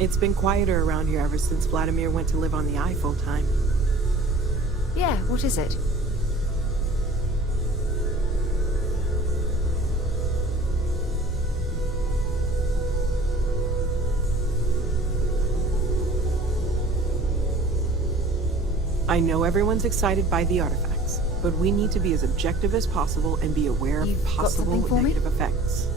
It's been quieter around here ever since Vladimir went to live on the Eye full-time. Yeah, what is it? I know everyone's excited by the artifacts, but we need to be as objective as possible and be aware You've of got possible something for me? negative effects.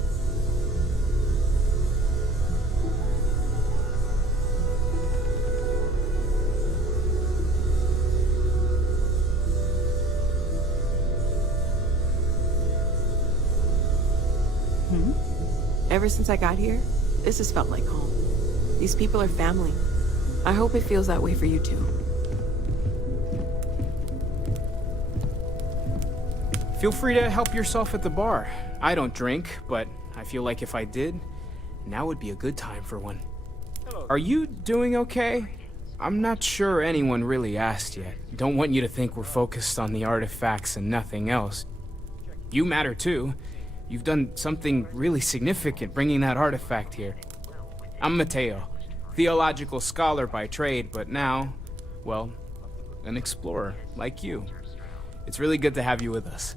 Ever since I got here, this has felt like home. These people are family. I hope it feels that way for you too. Feel free to help yourself at the bar. I don't drink, but I feel like if I did, now would be a good time for one. Are you doing okay? I'm not sure anyone really asked yet. Don't want you to think we're focused on the artifacts and nothing else. You matter too. You've done something really significant bringing that artifact here. I'm Mateo, theological scholar by trade, but now, well, an explorer like you. It's really good to have you with us.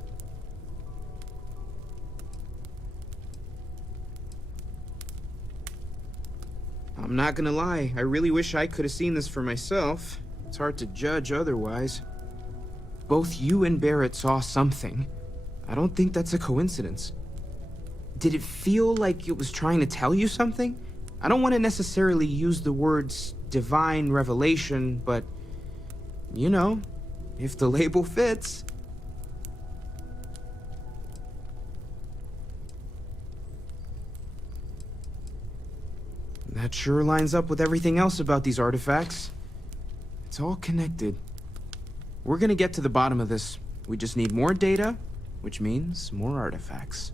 I'm not gonna lie, I really wish I could have seen this for myself. It's hard to judge otherwise. Both you and Barrett saw something. I don't think that's a coincidence. Did it feel like it was trying to tell you something? I don't want to necessarily use the words divine revelation, but, you know, if the label fits. That sure lines up with everything else about these artifacts. It's all connected. We're gonna get to the bottom of this. We just need more data, which means more artifacts.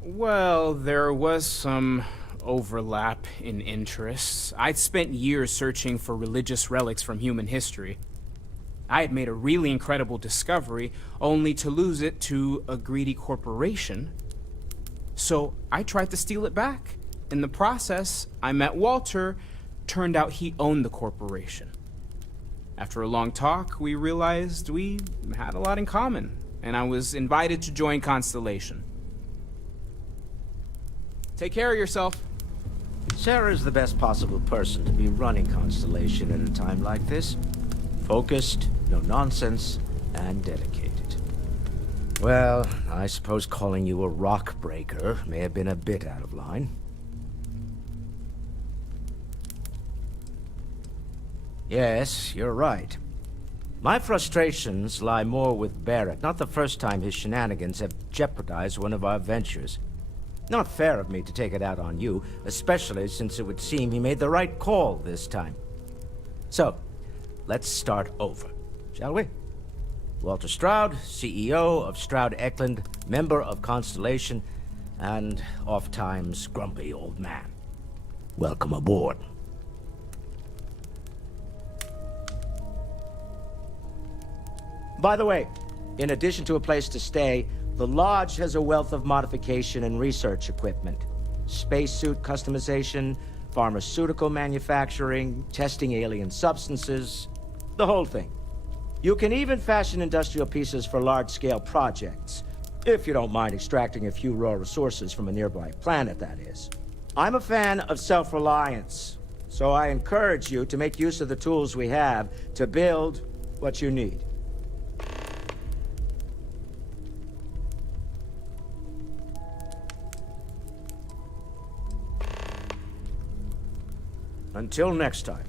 Well, there was some overlap in interests. I'd spent years searching for religious relics from human history. I had made a really incredible discovery, only to lose it to a greedy corporation. So I tried to steal it back. In the process, I met Walter. Turned out he owned the corporation. After a long talk, we realized we had a lot in common, and I was invited to join Constellation. Take care of yourself. Sarah's the best possible person to be running Constellation at a time like this. Focused, no nonsense, and dedicated. Well, I suppose calling you a rock breaker may have been a bit out of line. Yes, you're right. My frustrations lie more with Barrett. Not the first time his shenanigans have jeopardized one of our ventures. Not fair of me to take it out on you, especially since it would seem he made the right call this time. So, let's start over, shall we? Walter Stroud, CEO of Stroud Eklund, member of Constellation, and oft-times grumpy old man. Welcome aboard. By the way, in addition to a place to stay, the Lodge has a wealth of modification and research equipment. Spacesuit customization, pharmaceutical manufacturing, testing alien substances, the whole thing. You can even fashion industrial pieces for large-scale projects, if you don't mind extracting a few raw resources from a nearby planet, that is. I'm a fan of self-reliance, so I encourage you to make use of the tools we have to build what you need. Until next time.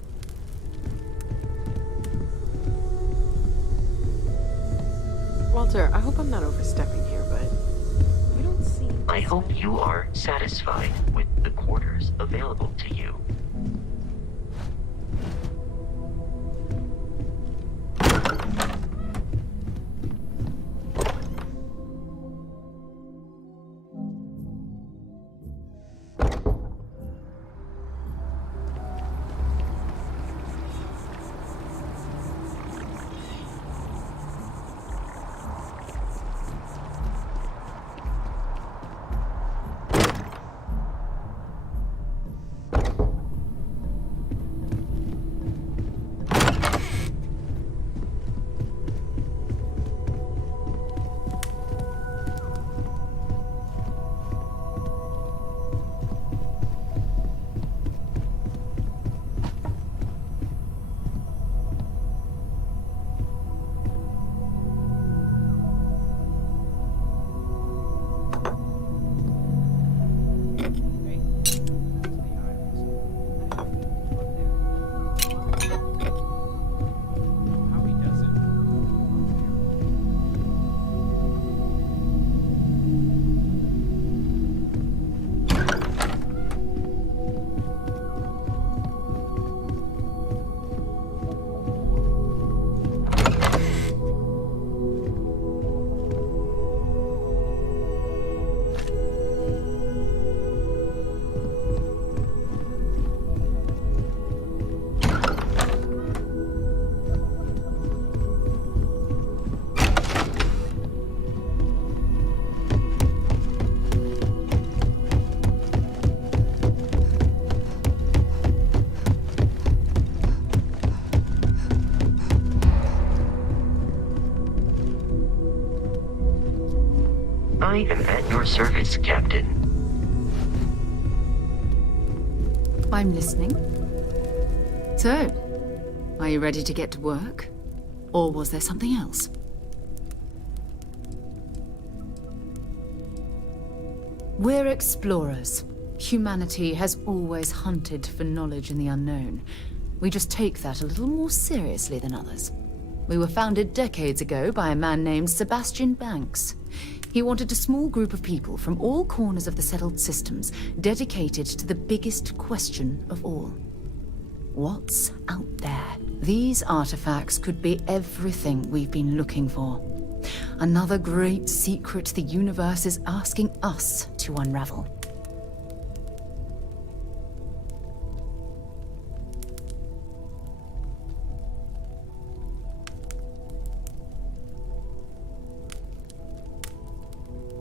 Walter, I hope I'm not overstepping here, but you don't seem... I hope you are satisfied with the quarters available to you. I am at your service, Captain. I'm listening. So, are you ready to get to work? Or was there something else? We're explorers. Humanity has always hunted for knowledge in the unknown. We just take that a little more seriously than others. We were founded decades ago by a man named Sebastian Banks. He wanted a small group of people from all corners of the settled systems dedicated to the biggest question of all. What's out there? These artifacts could be everything we've been looking for. Another great secret the universe is asking us to unravel.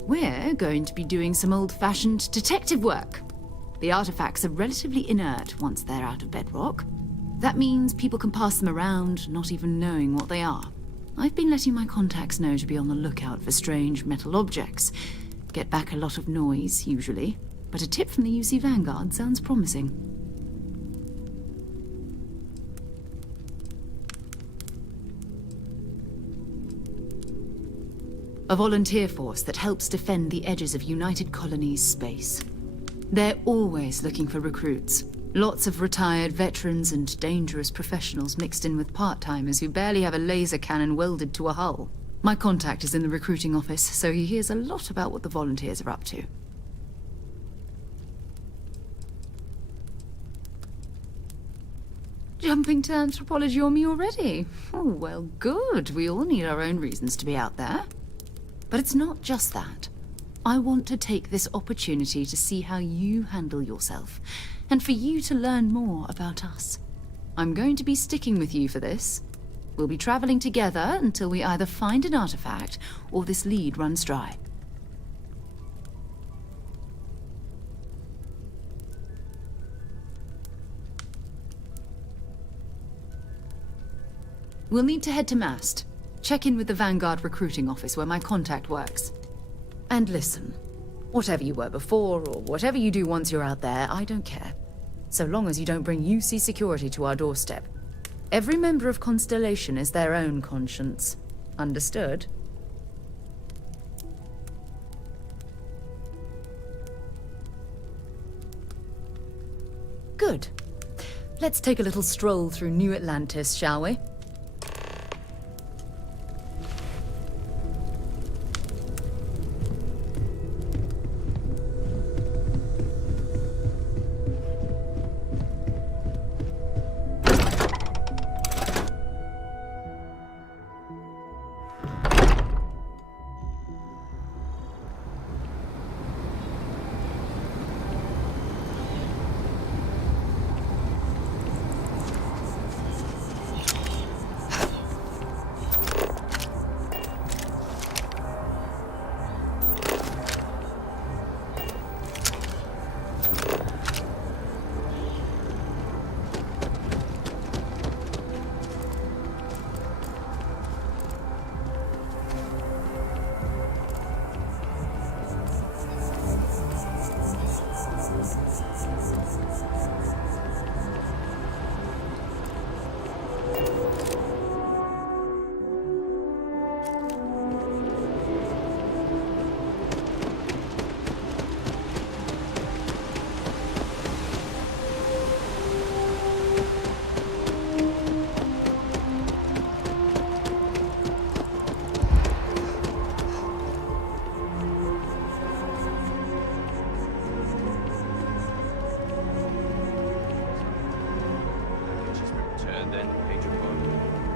We're going to be doing some old-fashioned detective work. The artifacts are relatively inert once they're out of bedrock. That means people can pass them around, not even knowing what they are. I've been letting my contacts know to be on the lookout for strange metal objects. Get back a lot of noise, usually, but a tip from the UC Vanguard sounds promising. A volunteer force that helps defend the edges of United Colonies space. They're always looking for recruits. Lots of retired veterans and dangerous professionals mixed in with part-timers who barely have a laser cannon welded to a hull. My contact is in the recruiting office, so he hears a lot about what the volunteers are up to. Jumping to anthropology on me already? Oh, well, good. We all need our own reasons to be out there. But it's not just that. I want to take this opportunity to see how you handle yourself, and for you to learn more about us. I'm going to be sticking with you for this. We'll be traveling together until we either find an artifact or this lead runs dry. We'll need to head to Mast. Check in with the Vanguard recruiting office where my contact works. And listen, whatever you were before or whatever you do once you're out there, I don't care. So long as you don't bring UC security to our doorstep. Every member of Constellation is their own conscience. Understood? Good. Let's take a little stroll through New Atlantis, shall we? Then, Major Bond.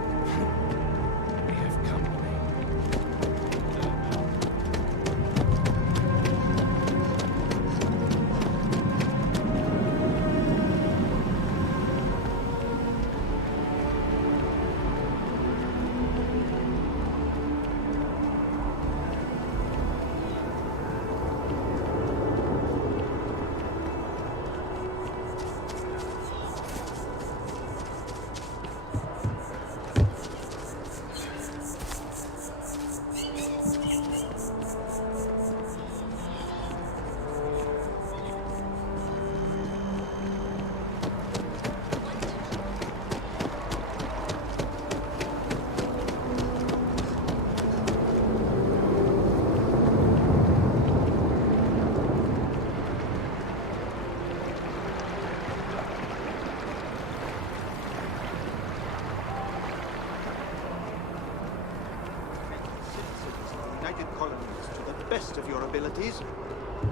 best of your abilities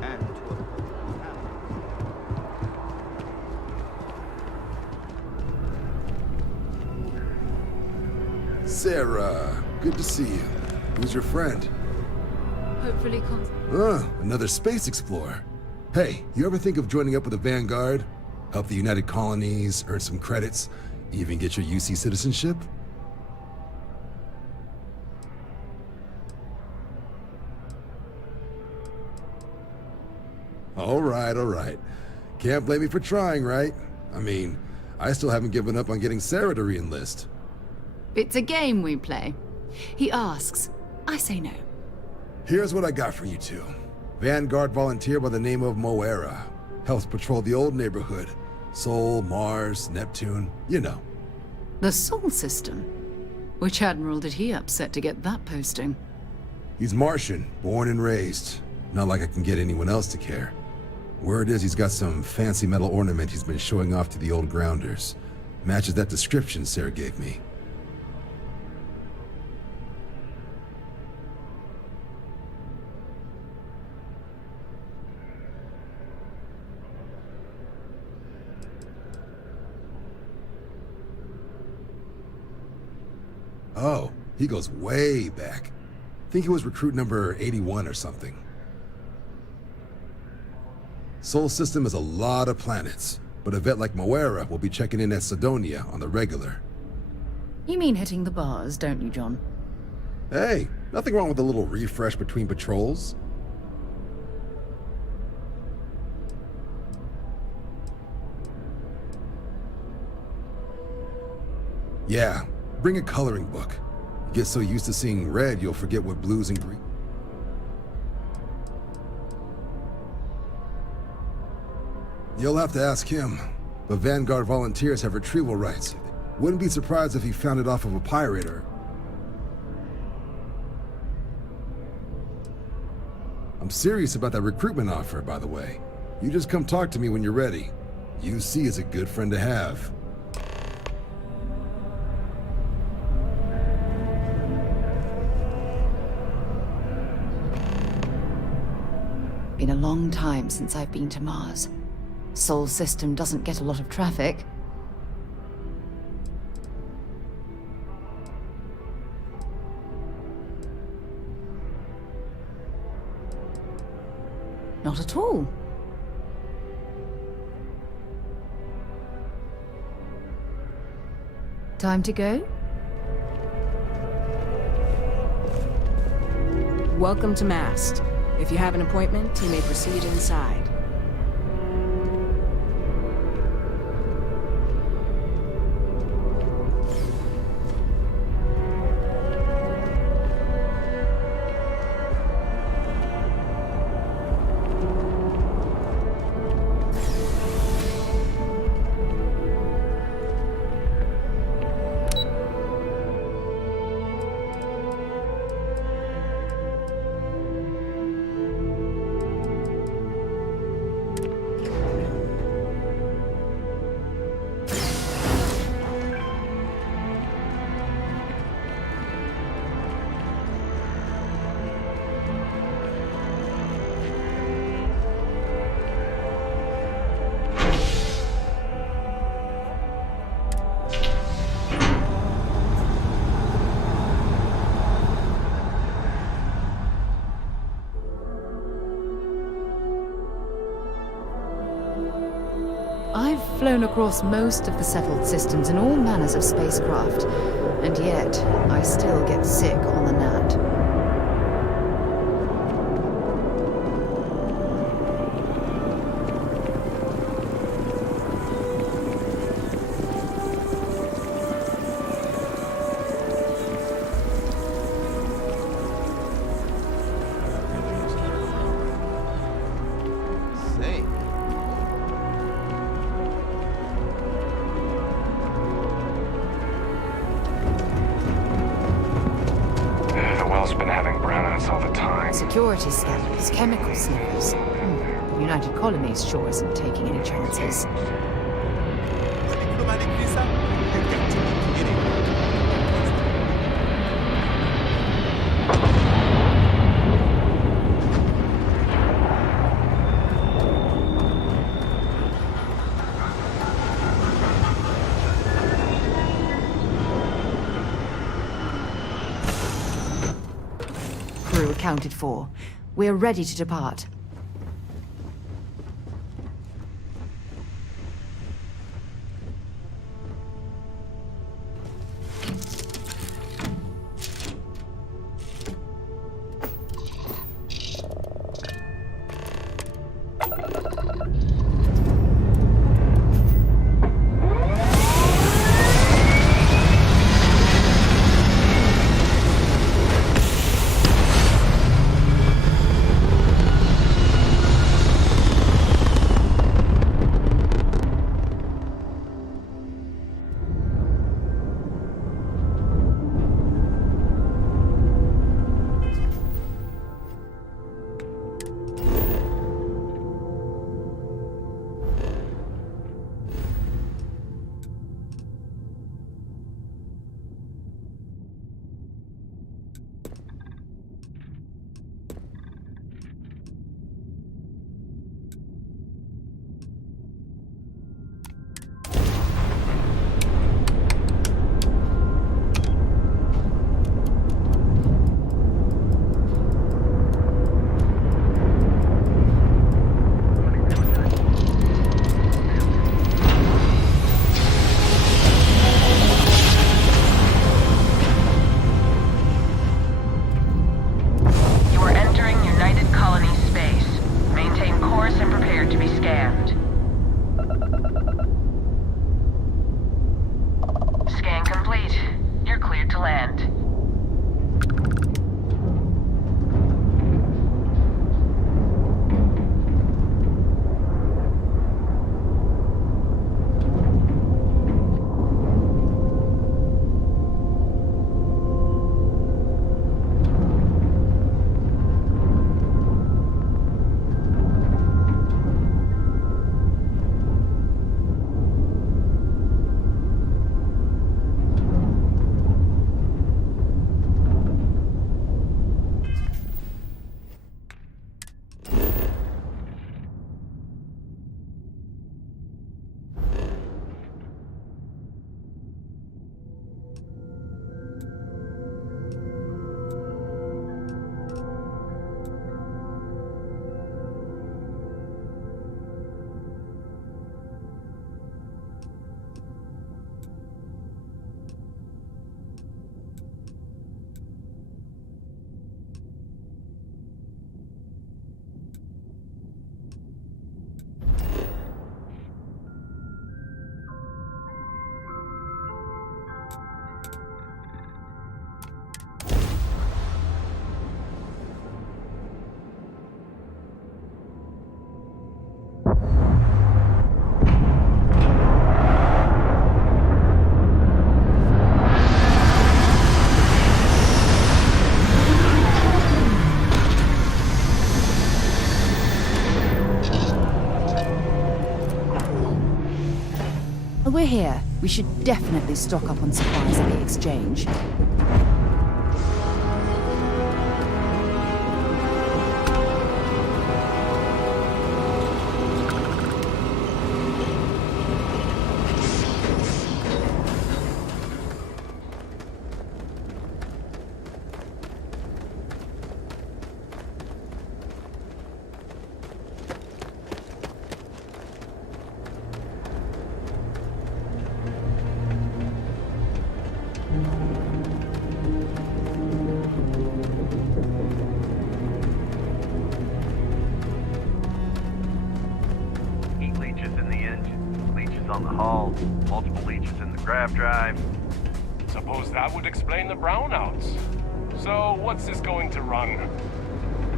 and to Sarah, good to see you. Who's your friend? Hopefully Another space explorer. Hey, you ever think of joining up with the Vanguard? Help the United Colonies, earn some credits, even get your UC citizenship? All right. Can't blame me for trying, right? I mean, I still haven't given up on getting Sarah to re-enlist. It's a game we play. He asks, I say no. Here's what I got for you two. Vanguard volunteer by the name of Moera. Helps patrol the old neighborhood. Sol, Mars, Neptune, you know. The Sol system? Which admiral did he upset to get that posting? He's Martian, born and raised. Not like I can get anyone else to care. Word is he's got some fancy metal ornament he's been showing off to the old grounders. Matches that description Sarah gave me. Oh, he goes way back. Think he was recruit number 81 or something. Sol system has a lot of planets, but a vet like Moera will be checking in at Sidonia on the regular. You mean hitting the bars, don't you, John? Hey, nothing wrong with a little refresh between patrols. Yeah, bring a coloring book. You get so used to seeing red, you'll forget what blues and green. You'll have to ask him, but Vanguard volunteers have retrieval rights. Wouldn't be surprised if he found it off of a pirate or... I'm serious about that recruitment offer, by the way. You just come talk to me when you're ready. UC is a good friend to have. Been a long time since I've been to Mars. Sol system doesn't get a lot of traffic. Not at all. Time to go? Welcome to Mast. If you have an appointment, you may proceed inside. I've flown across most of the settled systems in all manners of spacecraft, and yet I still get sick on the Nat. Security scanners, chemical sniffers. The United Colonies sure isn't taking any chances. accounted for. We're ready to depart. We're here. We should definitely stock up on supplies at the exchange. On the hull, multiple leeches in the grav drive. Suppose that would explain the brownouts. So, what's this going to run?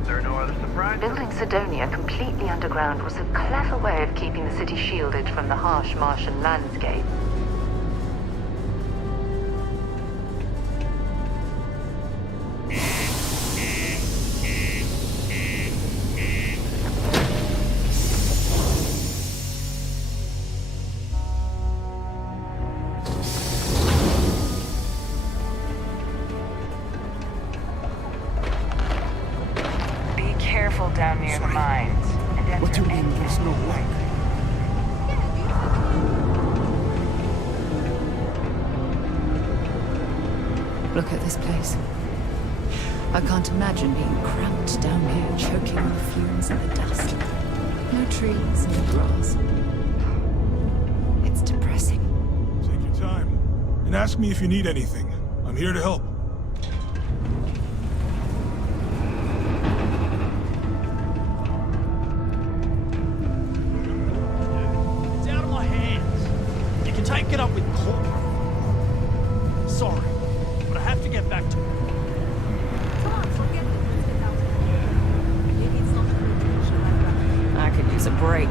There are no other surprises? Building Sidonia completely underground was a clever way of keeping the city shielded from the harsh Martian landscape. Down near the mines. What do you mean there's no way? Look at this place. I can't imagine being cramped down here, choking on the fumes and the dust. No trees, no grass. It's depressing. Take your time. And ask me if you need anything. I'm here to help. It's out of my hands. You can take it up with corporate. Sorry, but I have to get back to it. I could use a break.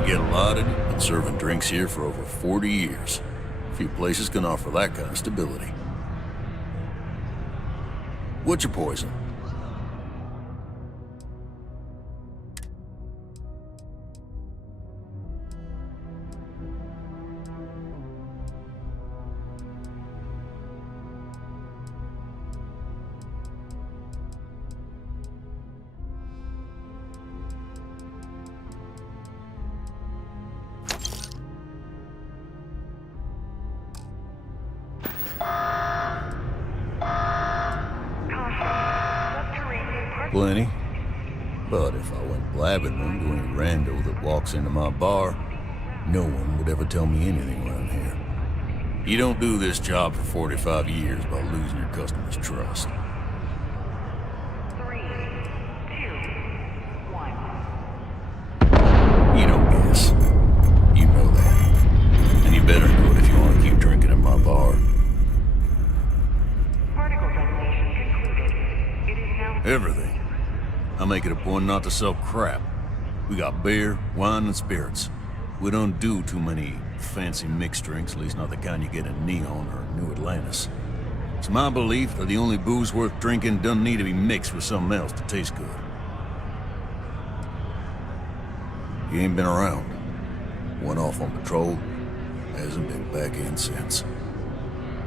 We get allotted, been serving drinks here for over 40 years. Few places can offer that kind of stability. What's your poison? Plenty. But if I went blabbing them to any rando that walks into my bar, no one would ever tell me anything around here. You don't do this job for 45 years by losing your customers' trust. 3, 2, 1. You don't guess. You know that. And you better do it if you want to keep drinking at my bar. Particle detonation concluded. It is now... Everything. I make it a point not to sell crap. We got beer, wine, and spirits. We don't do too many fancy mixed drinks, at least not the kind you get in Neon or New Atlantis. It's my belief that the only booze worth drinking doesn't need to be mixed with something else to taste good. You ain't been around. Went off on patrol. Hasn't been back in since.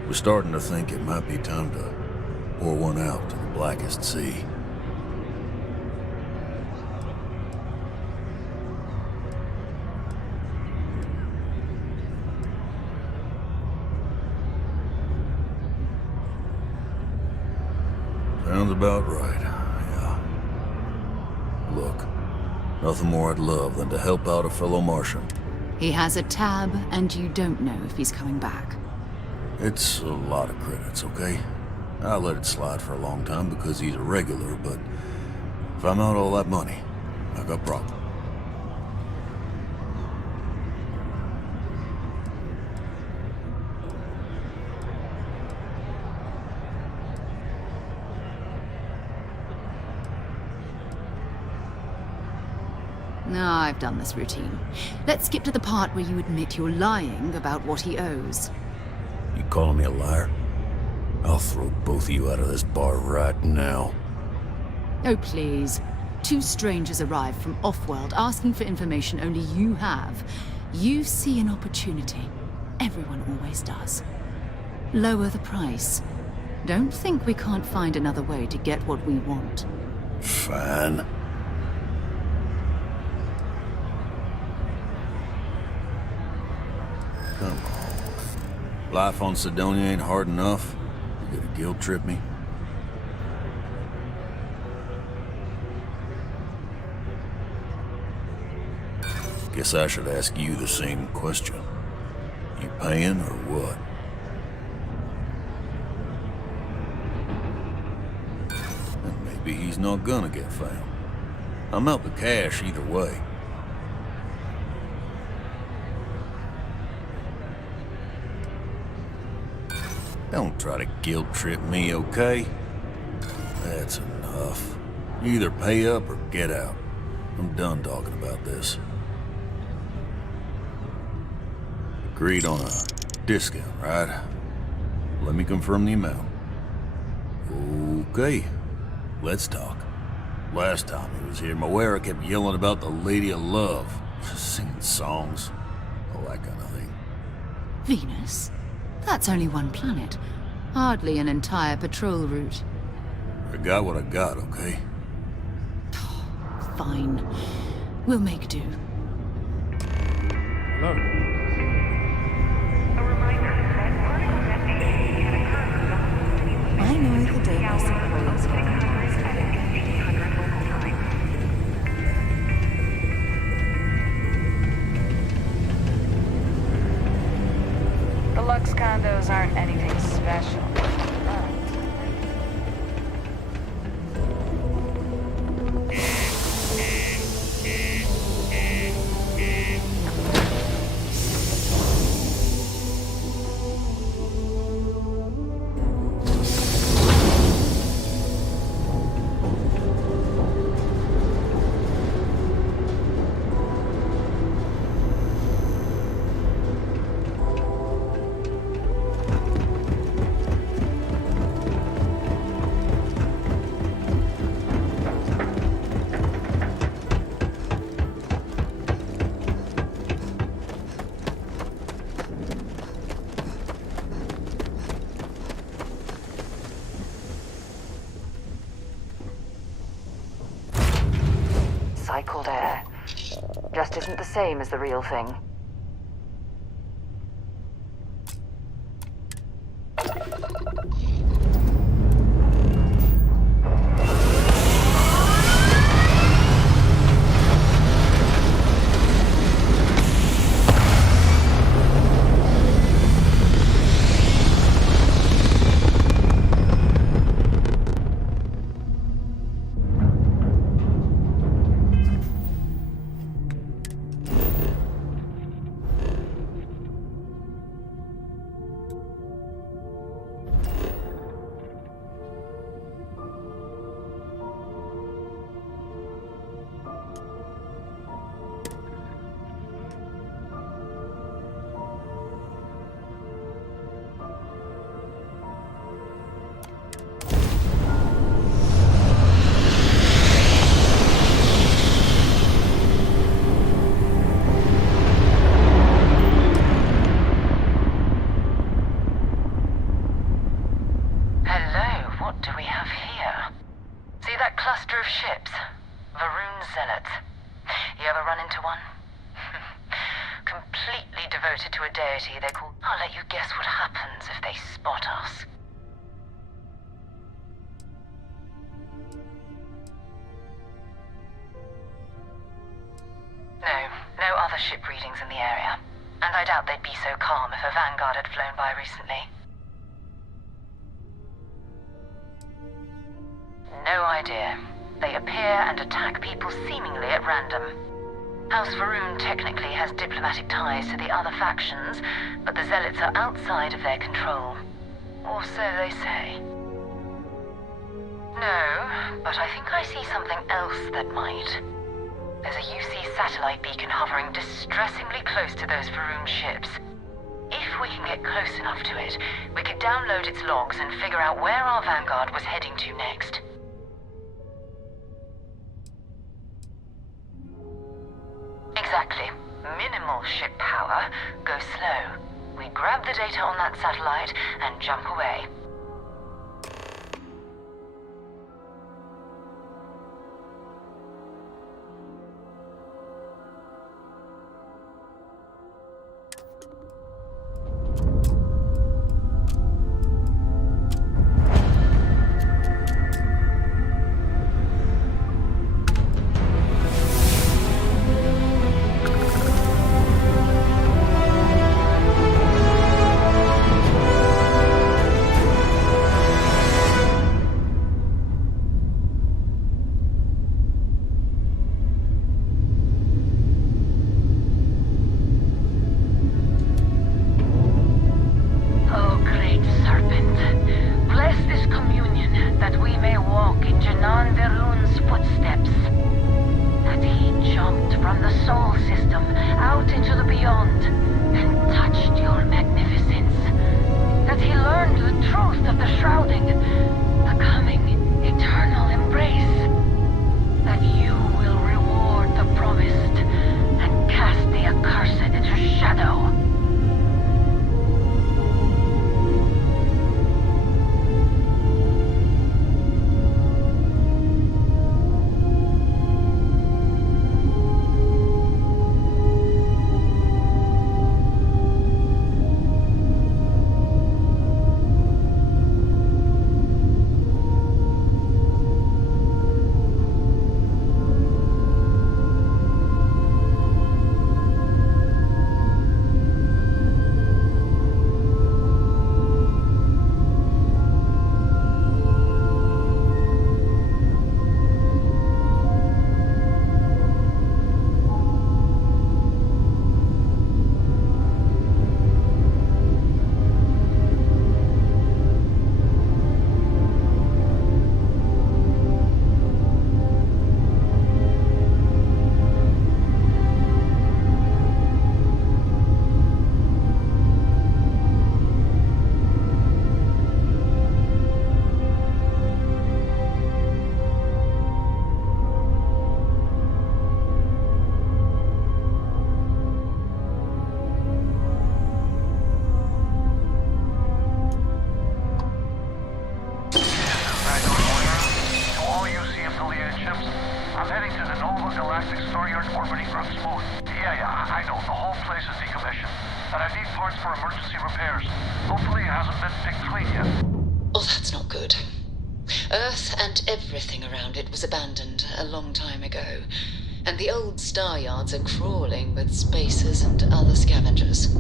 We're starting to think it might be time to pour one out to the blackest sea. Sounds about right, yeah. Look, nothing more I'd love than to help out a fellow Martian. He has a tab, and you don't know if he's coming back. It's a lot of credits, okay? I let it slide for a long time because he's a regular, but if I'm out all that money, I got problems. No, I've done this routine. Let's skip to the part where you admit you're lying about what he owes. You calling me a liar? I'll throw both of you out of this bar right now. Oh, please. Two strangers arrive from off-world asking for information only you have. You see an opportunity. Everyone always does. Lower the price. Don't think we can't find another way to get what we want. Fine. Come on. Life on Sidonia ain't hard enough. You gonna guilt trip me? Guess I should ask you the same question. You paying or what? And maybe he's not gonna get found. I'm out the cash either way. Don't try to guilt trip me, okay? That's enough. You either pay up or get out. I'm done talking about this. Agreed on a discount, right? Let me confirm the amount. Okay, let's talk. Last time he was here, Moira kept yelling about the Lady of Love, singing songs, all that kind of thing. Venus? That's only one planet. Hardly an entire patrol route. I got what I got, okay? Fine. We'll make do. Hello. A reminder those aren't anything special. Cycled air. Just isn't the same as the real thing. I'll let you guess what happens if they spot us. No other ship readings in the area. And I doubt they'd be so calm if a vanguard had flown by recently. No idea. They appear and attack people seemingly at random. House Varun technically has diplomatic ties to the other factions, but the Zealots are outside of their control. Or so they say. No, but I think I see something else that might. There's a UC satellite beacon hovering distressingly close to those Varun ships. If we can get close enough to it, we could download its logs and figure out where our vanguard was heading to next. Exactly. Minimal ship power, go slow. We grab the data on that satellite and jump away. operating room smooth. Yeah, I know. The whole place is decommissioned. And I need parts for emergency repairs. Hopefully it hasn't been picked clean yet. Oh, that's not good. Earth and everything around it was abandoned a long time ago. And the old star yards are crawling with spacers and other scavengers.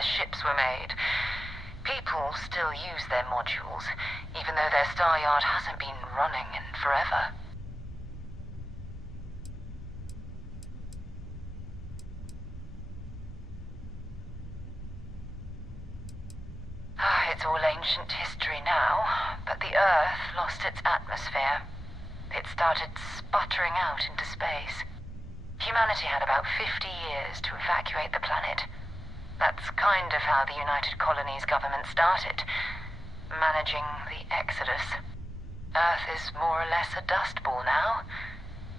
Ships were made. People still use their modules, even though their star yard hasn't been running in forever. It's all ancient history now, but the Earth lost its atmosphere. It started sputtering out into space. Humanity had about 50 years to evacuate the planet. That's kind of how the United Colonies government started, managing the exodus. Earth is more or less a dust ball now.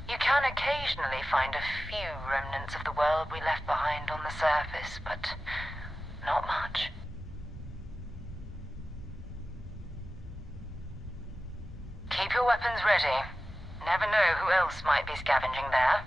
You can occasionally find a few remnants of the world we left behind on the surface, but not much. Keep your weapons ready. Never know who else might be scavenging there.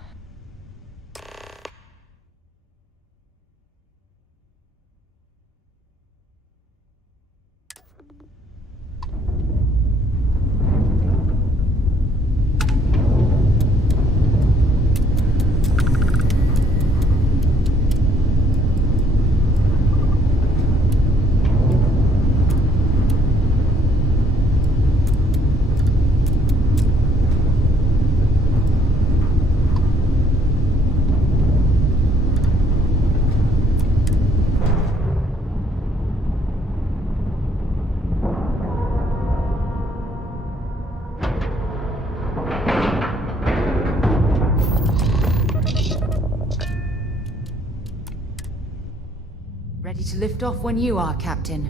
Ready to lift off when you are, Captain.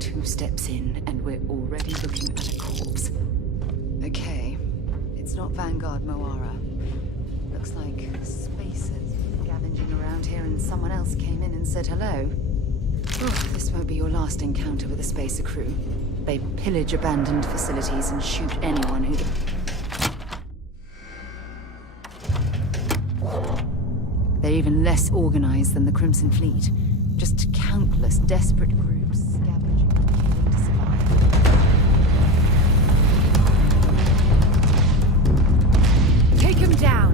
2 steps in, and we're already looking at a corpse. Okay, it's not Vanguard Moara. Looks like spacers scavenging around here and someone else came in and said hello. Oh, this won't be your last encounter with a spacer crew. They pillage abandoned facilities and shoot anyone who... They're even less organized than the Crimson Fleet. Just countless desperate groups scavenging and killing to survive. Take him down!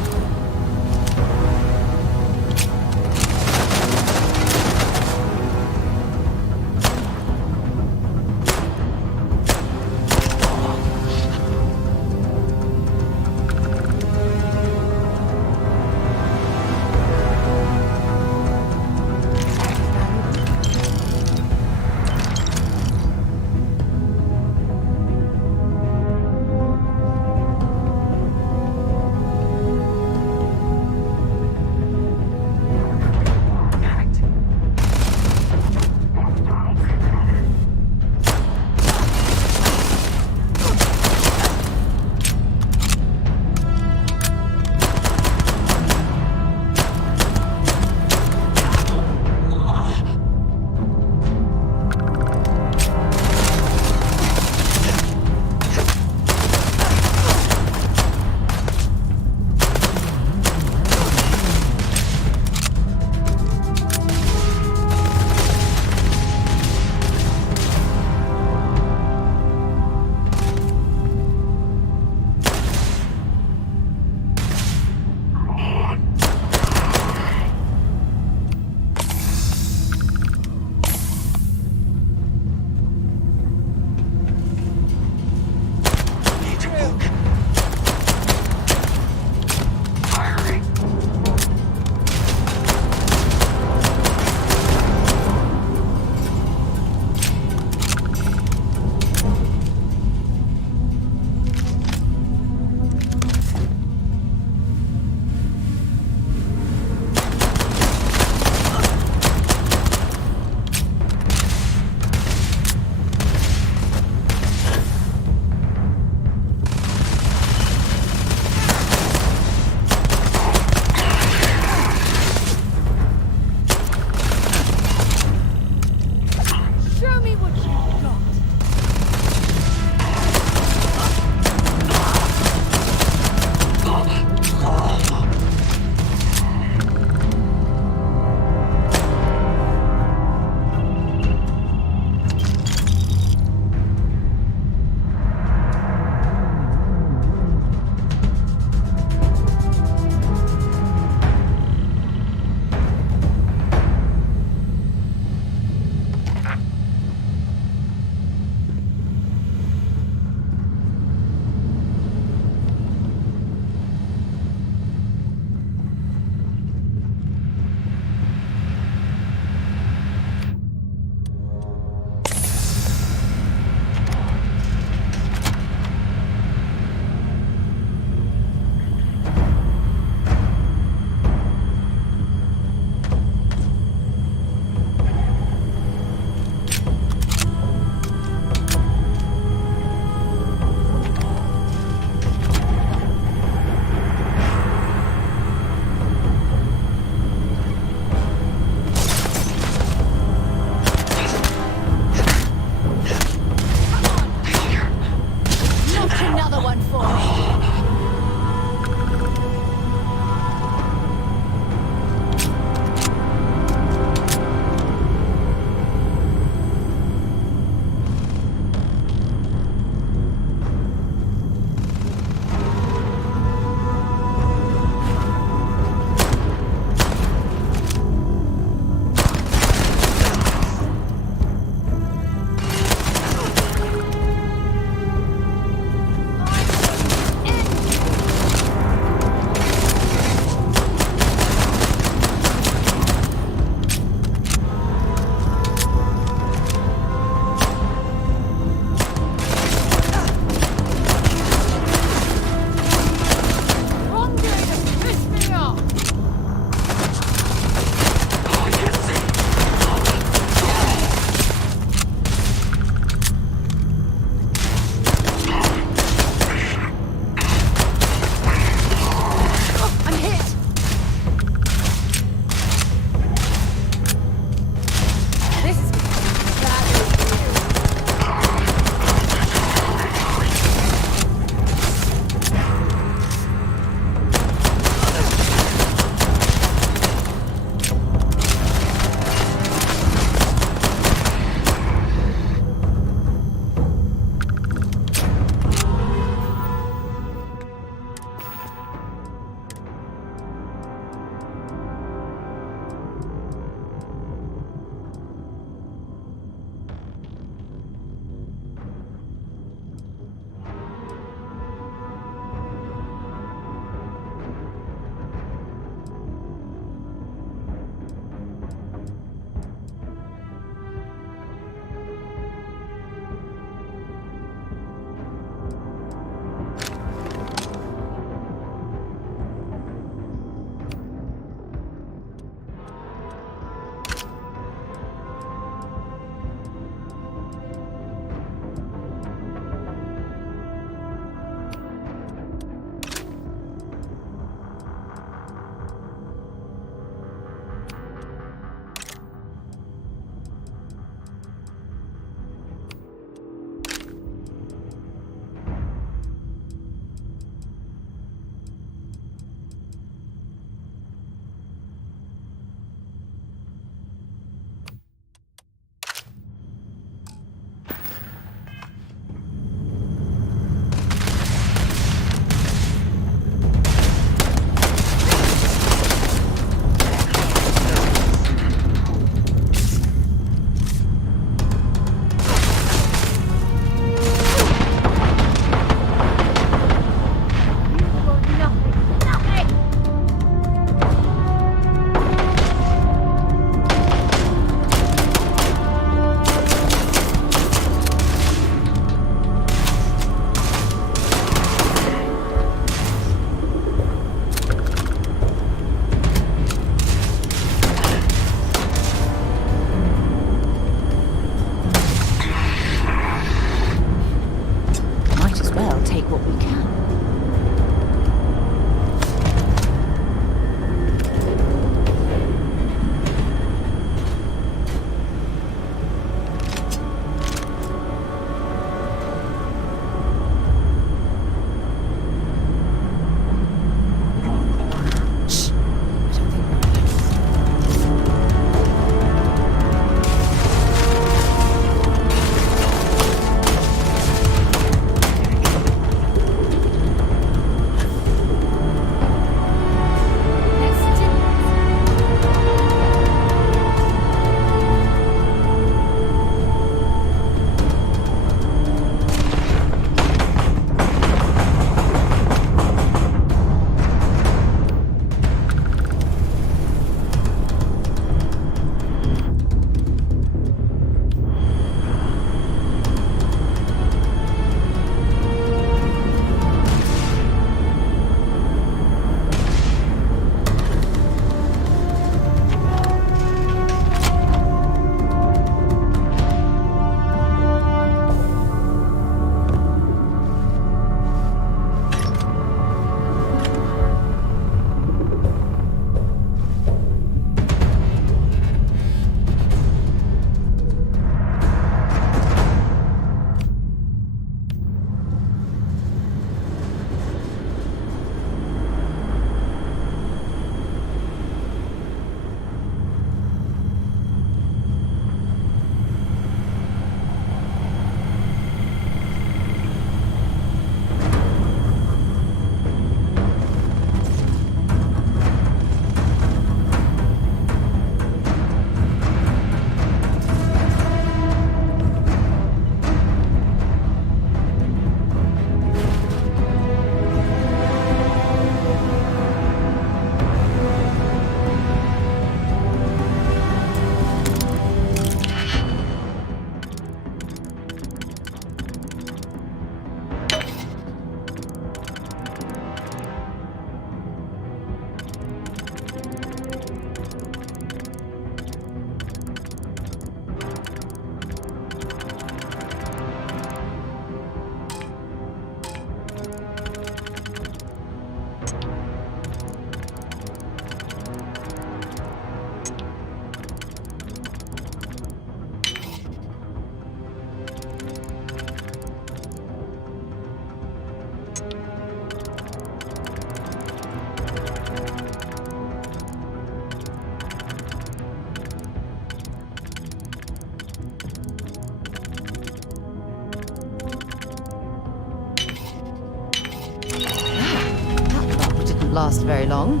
last very long.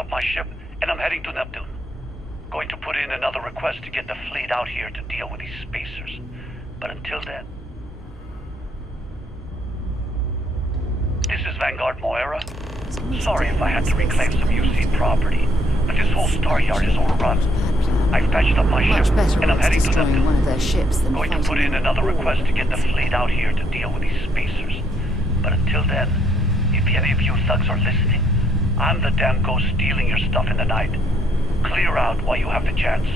up my ship, and I'm heading to Neptune. Going to put in another request to get the fleet out here to deal with these spacers. But until then... This is Vanguard Moira. Sorry if I had to reclaim some UC property, but this whole star yard is overrun. I've patched up my ship, and I'm heading to destroying one of Neptune. their ships than Going to fighting put in them another all. request to get the fleet out here to deal with these spacers. But until then, if any of you thugs are listening, I'm the damn ghost stealing your stuff in the night. Clear out while you have the chance.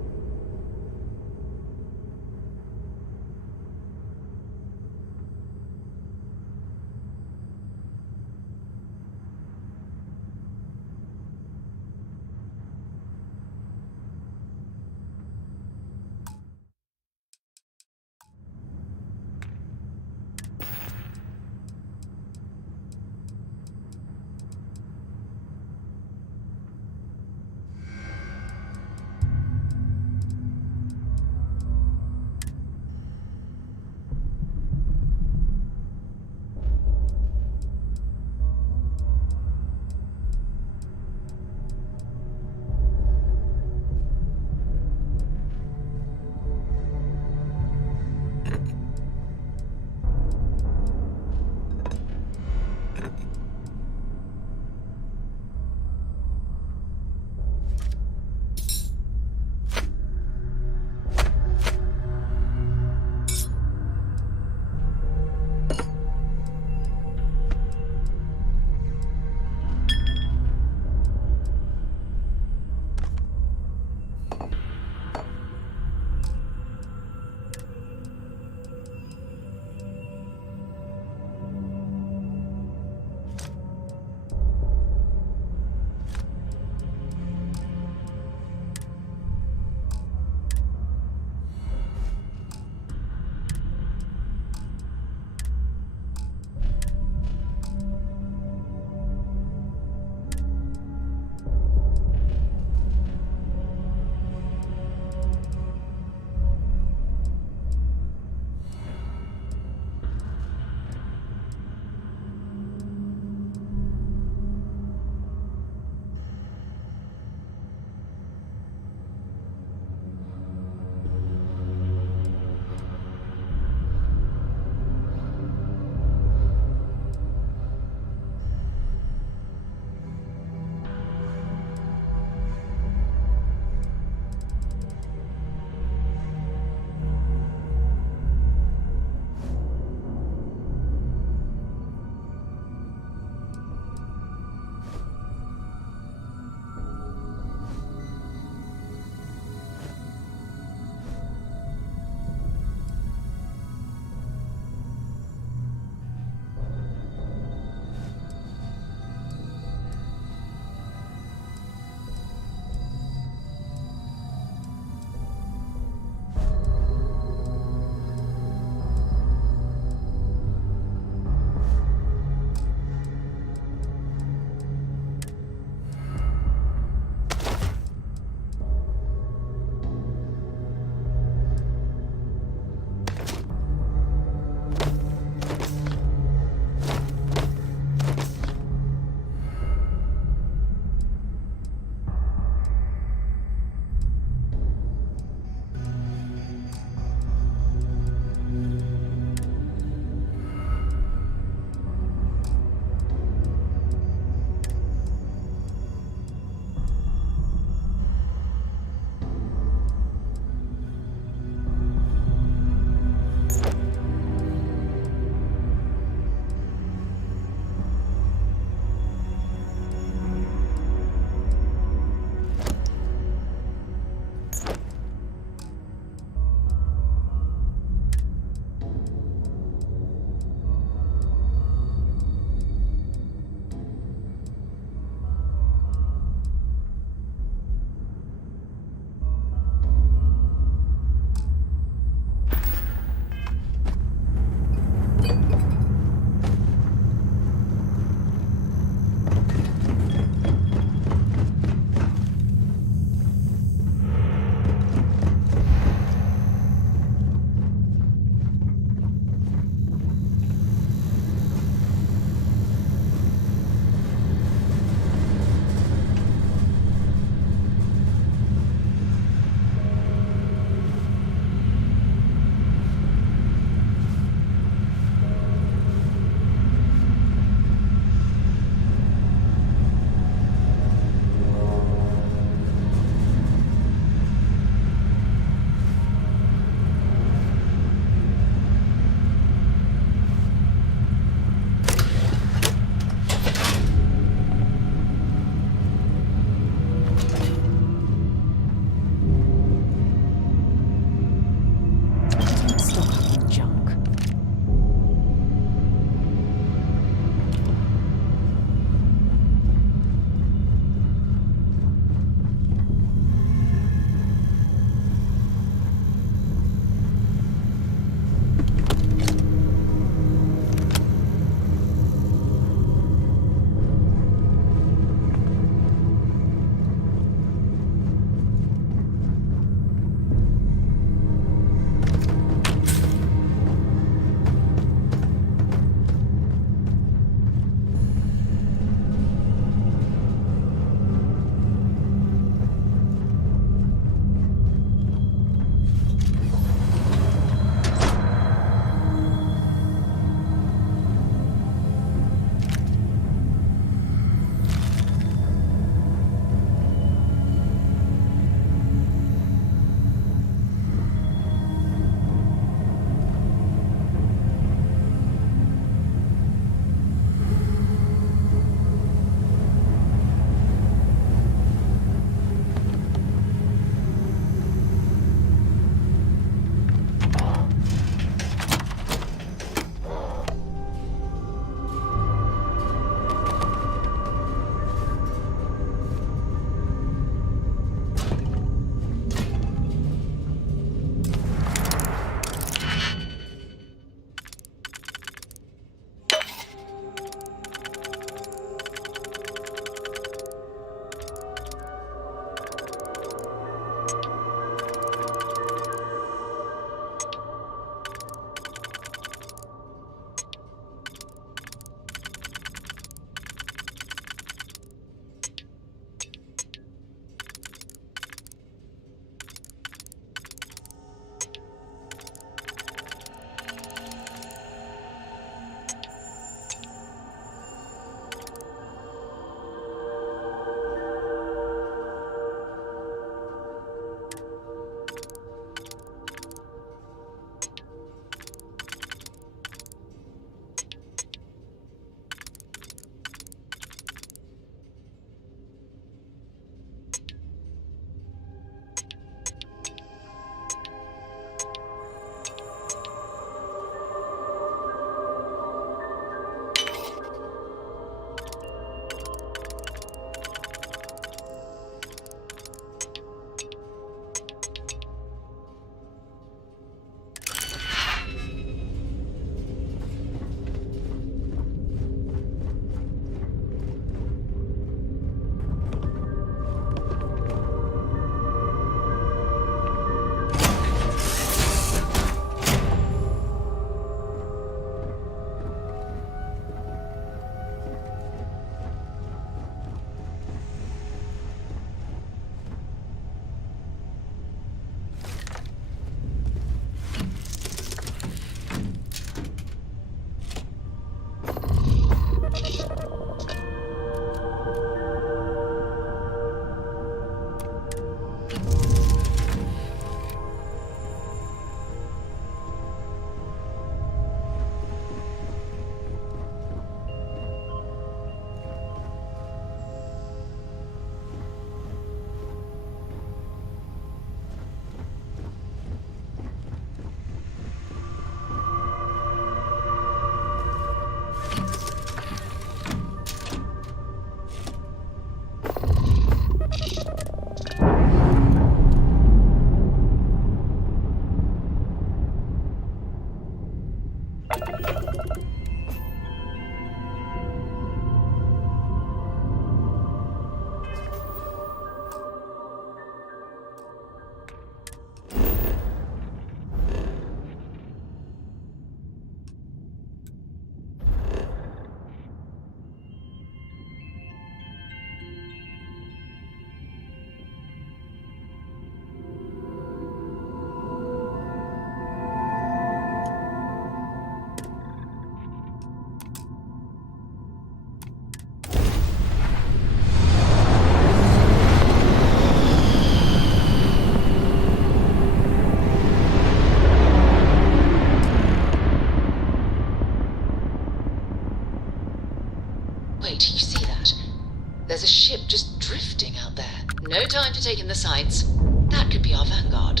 ship just drifting out there. No time to take in the sights. That could be our vanguard.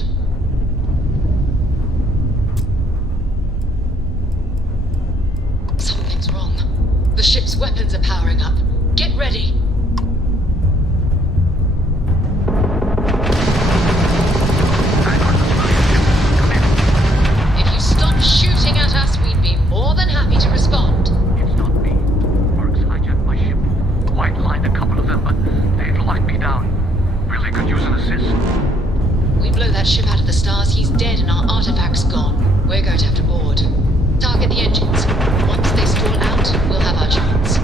Something's wrong. The ship's weapons are powering up. Get ready. If you stop shooting at us, we'd be more than happy to respond. It's not me. Mercs hijacked my ship. White lined a couple of them, but they've locked me down. Really could use an assist. We blow that ship out of the stars, he's dead and our artifact's gone. We're going to have to board. Target the engines. Once they stall out, we'll have our chance.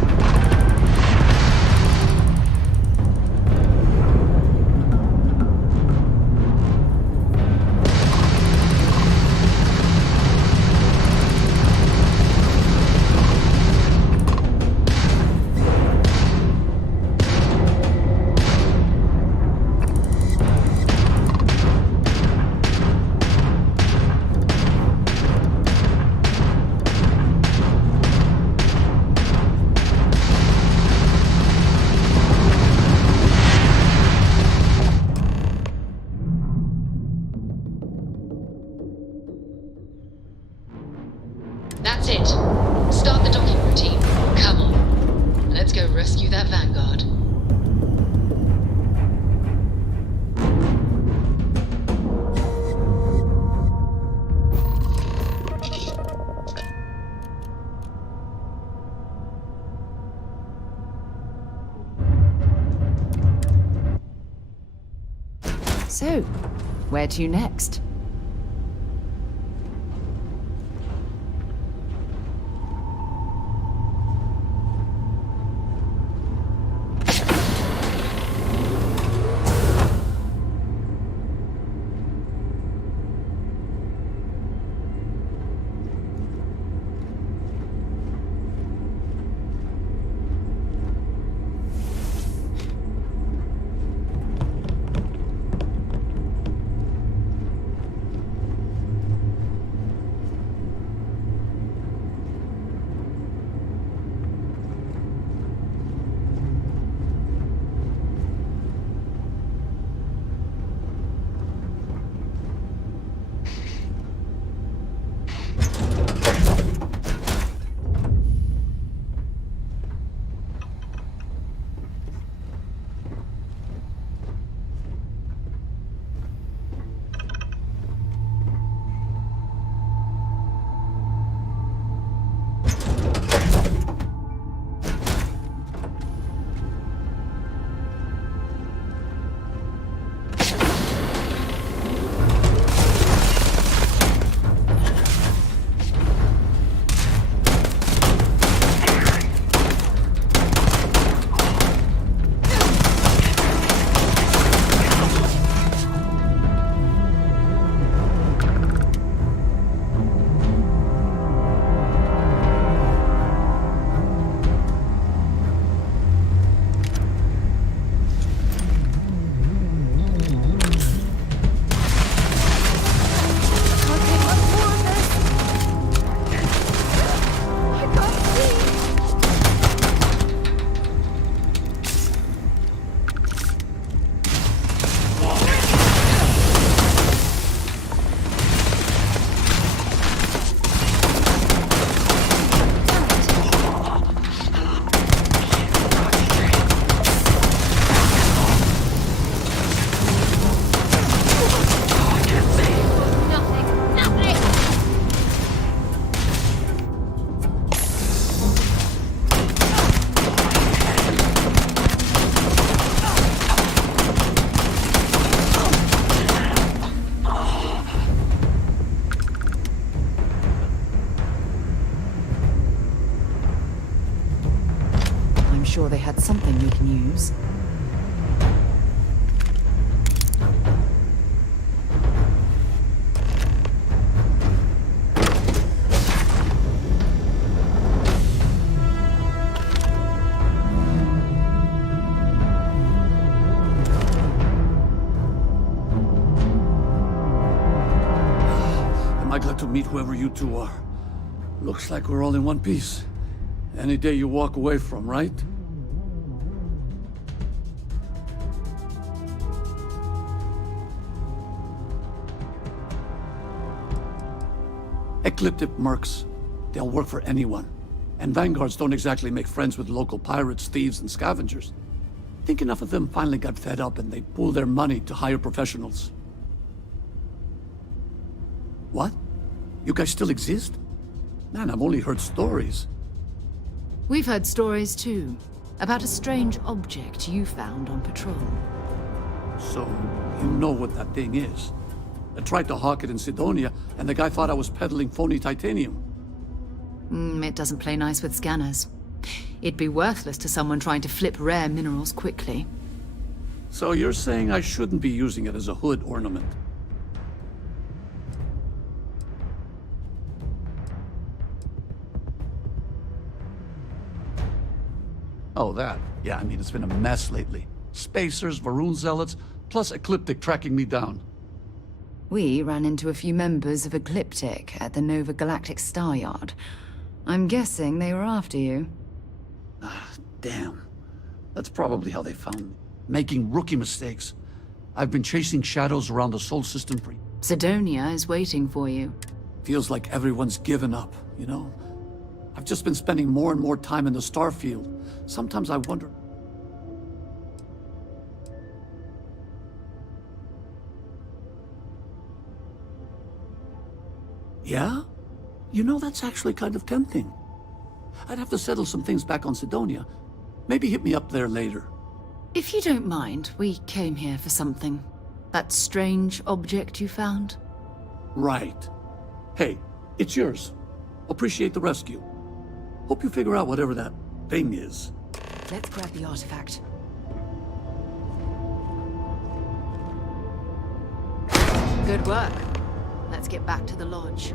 That's it. Start the docking routine. Come on. Let's go rescue that vanguard. So, where to next? Sure they had something we can use. Am I glad to meet whoever you two are? Looks like we're all in one piece. Any day you walk away from, right? Ecliptic mercs. They'll work for anyone. And vanguards don't exactly make friends with local pirates, thieves, and scavengers. I think enough of them finally got fed up and they pooled their money to hire professionals. What? You guys still exist? Man, I've only heard stories. We've heard stories too, about a strange object you found on patrol. So, you know what that thing is. I tried to hawk it in Sidonia, and the guy thought I was peddling phony titanium. It doesn't play nice with scanners. It'd be worthless to someone trying to flip rare minerals quickly. So you're saying I shouldn't be using it as a hood ornament? Oh, that. Yeah, I mean, it's been a mess lately. Spacers, Varun zealots, plus Ecliptic tracking me down. We ran into a few members of Ecliptic at the Nova Galactic Star Yard. I'm guessing they were after you. Ah, damn. That's probably how they found me. Making rookie mistakes. I've been chasing shadows around the Sol system for... Sidonia is waiting for you. Feels like everyone's given up, you know? I've just been spending more and more time in the starfield. Sometimes I wonder... Yeah? You know, that's actually kind of tempting. I'd have to settle some things back on Sidonia. Maybe hit me up there later. If you don't mind, we came here for something. That strange object you found? Right. Hey, it's yours. Appreciate the rescue. Hope you figure out whatever that thing is. Let's grab the artifact. Good work. Let's get back to the lodge.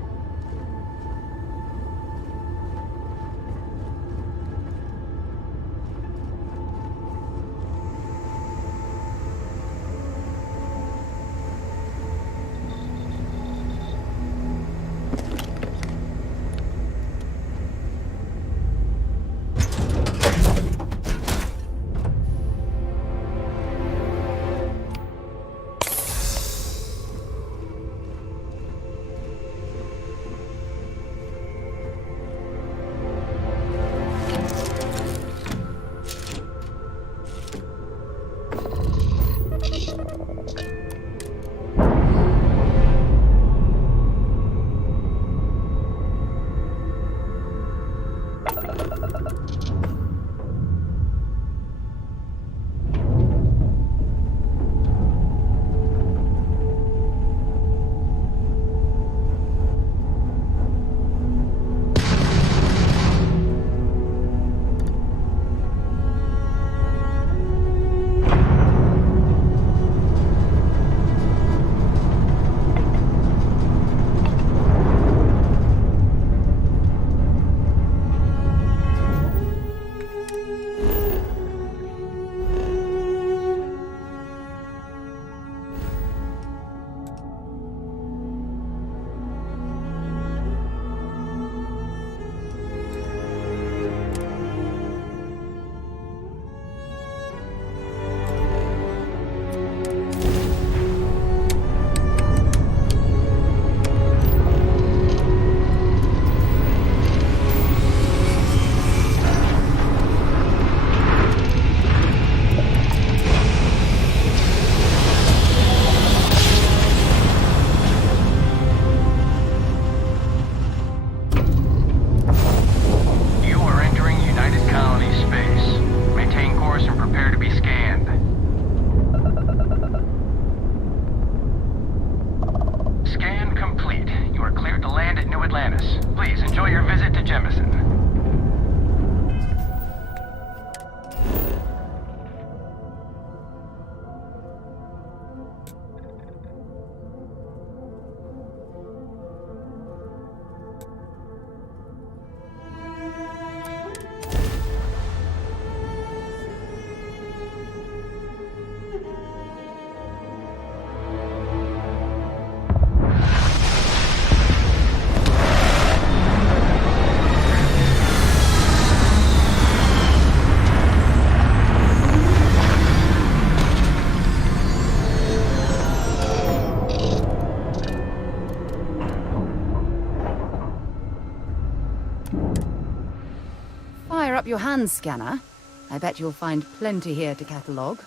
up your hand scanner. I bet you'll find plenty here to catalogue.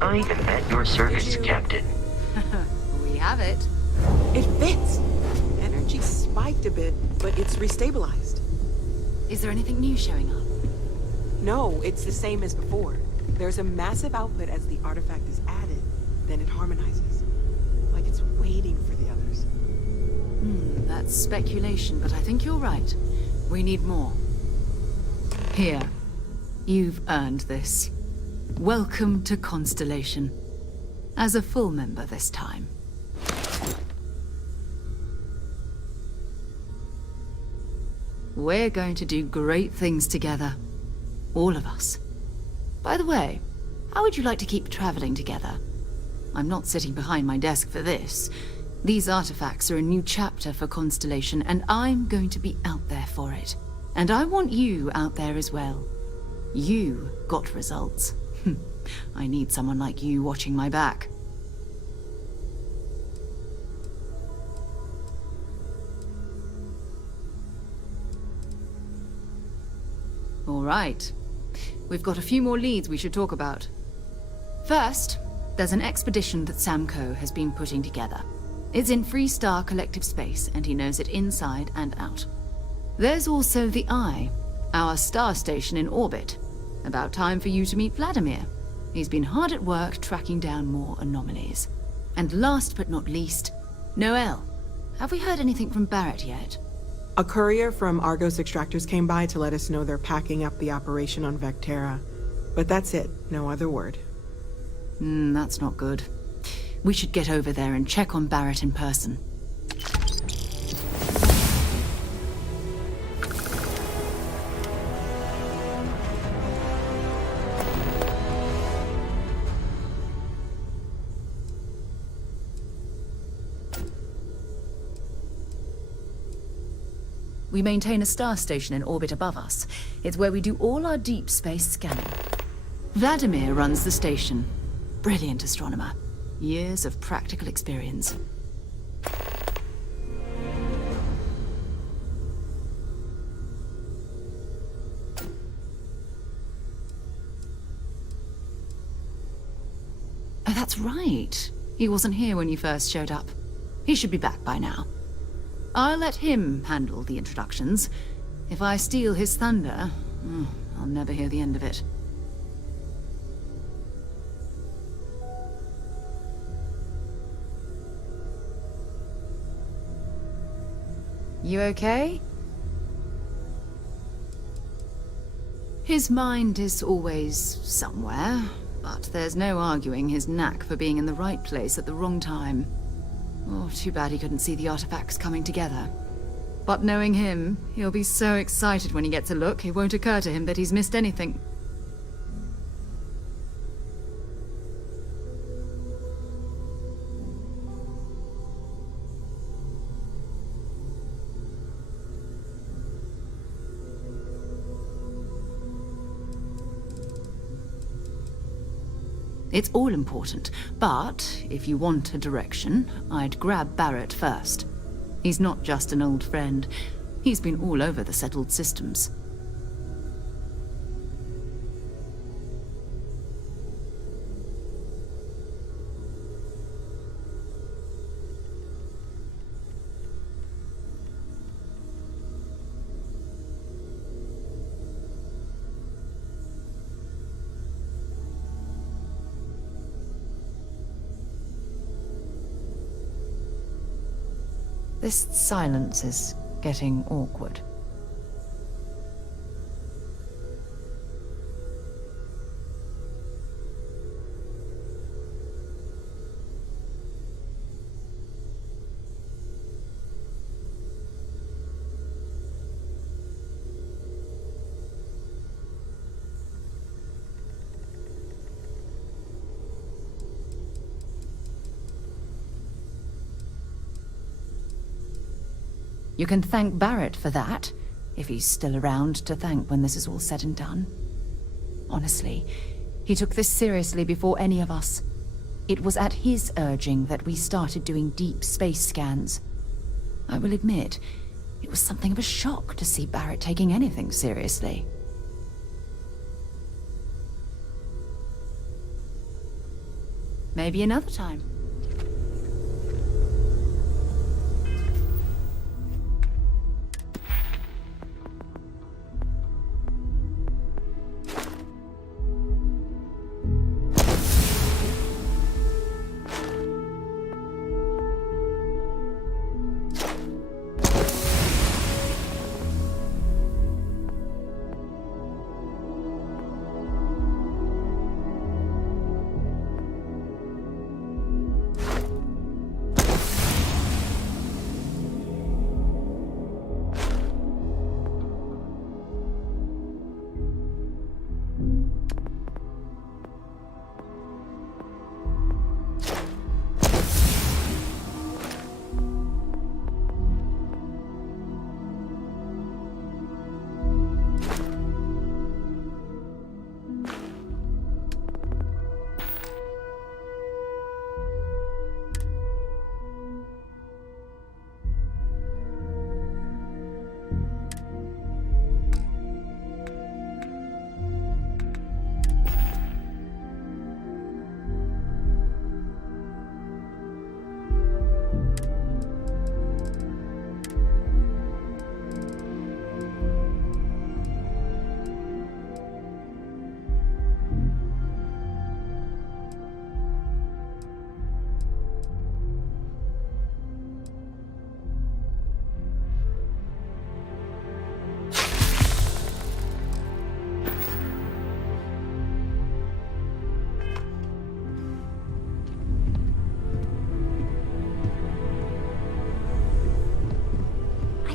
I am at your service, Captain. We have it. It fits. Energy spiked a bit, but it's restabilized. Is there anything new showing up? No, it's the same as before. There's a massive output as the artifact is added, then it harmonizes. Like it's waiting for the others. That's speculation, but I think you're right. We need more. Here. You've earned this. Welcome to Constellation. As a full member this time. We're going to do great things together. All of us. By the way, how would you like to keep traveling together? I'm not sitting behind my desk for this. These artifacts are a new chapter for Constellation, and I'm going to be out there for it. And I want you out there as well. You got results. I need someone like you watching my back. All right. We've got a few more leads we should talk about. First, there's an expedition that Samco has been putting together. It's in Freestar Collective Space, and he knows it inside and out. There's also the Eye, our star station in orbit. About time for you to meet Vladimir. He's been hard at work tracking down more anomalies. And last but not least, Noel. Have we heard anything from Barrett yet? A courier from Argos Extractors came by to let us know they're packing up the operation on Vectera. But that's it, no other word. That's not good. We should get over there and check on Barrett in person. We maintain a star station in orbit above us. It's where we do all our deep space scanning. Vladimir runs the station. Brilliant astronomer. Years of practical experience. Oh, that's right. He wasn't here when you first showed up. He should be back by now. I'll let him handle the introductions. If I steal his thunder, I'll never hear the end of it. You okay? His mind is always somewhere, but there's no arguing his knack for being in the right place at the wrong time. Oh, too bad he couldn't see the artifacts coming together. But knowing him, he'll be so excited when he gets a look, it won't occur to him that he's missed anything. It's all important, but if you want a direction, I'd grab Barrett first. He's not just an old friend. He's been all over the settled systems. This silence is getting awkward. You can thank Barrett for that, if he's still around to thank when this is all said and done. Honestly, he took this seriously before any of us. It was at his urging that we started doing deep space scans. I will admit, it was something of a shock to see Barrett taking anything seriously. Maybe another time.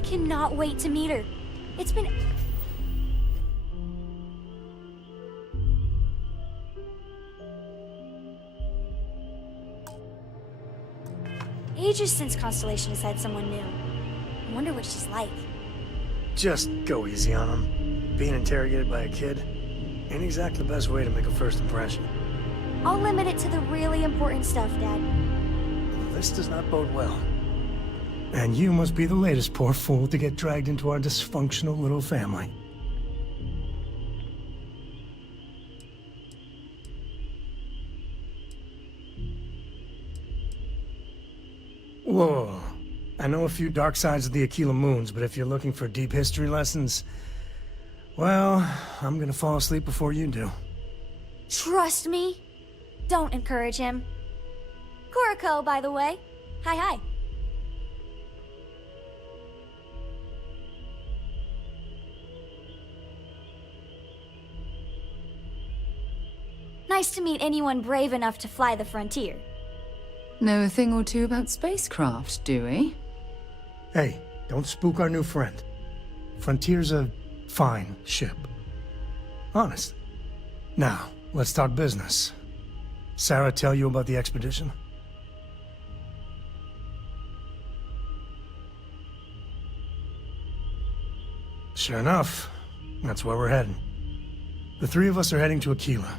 Cannot wait to meet her. It's been ages since Constellation has had someone new. I wonder what she's like. Just go easy on him. Being interrogated by a kid ain't exactly the best way to make a first impression. I'll limit it to the really important stuff, Dad. This does not bode well. And you must be the latest poor fool to get dragged into our dysfunctional little family. Whoa. I know a few dark sides of the Aquila Moons, but if you're looking for deep history lessons, well, I'm gonna fall asleep before you do. Trust me. Don't encourage him. Kuriko, by the way. Hi. Nice to meet anyone brave enough to fly the frontier. Know a thing or two about spacecraft, do we? Hey, don't spook our new friend. Frontier's a fine ship. Honest. Now, let's talk business. Sarah tell you about the expedition? Sure enough, that's where we're heading. The three of us are heading to Aquila,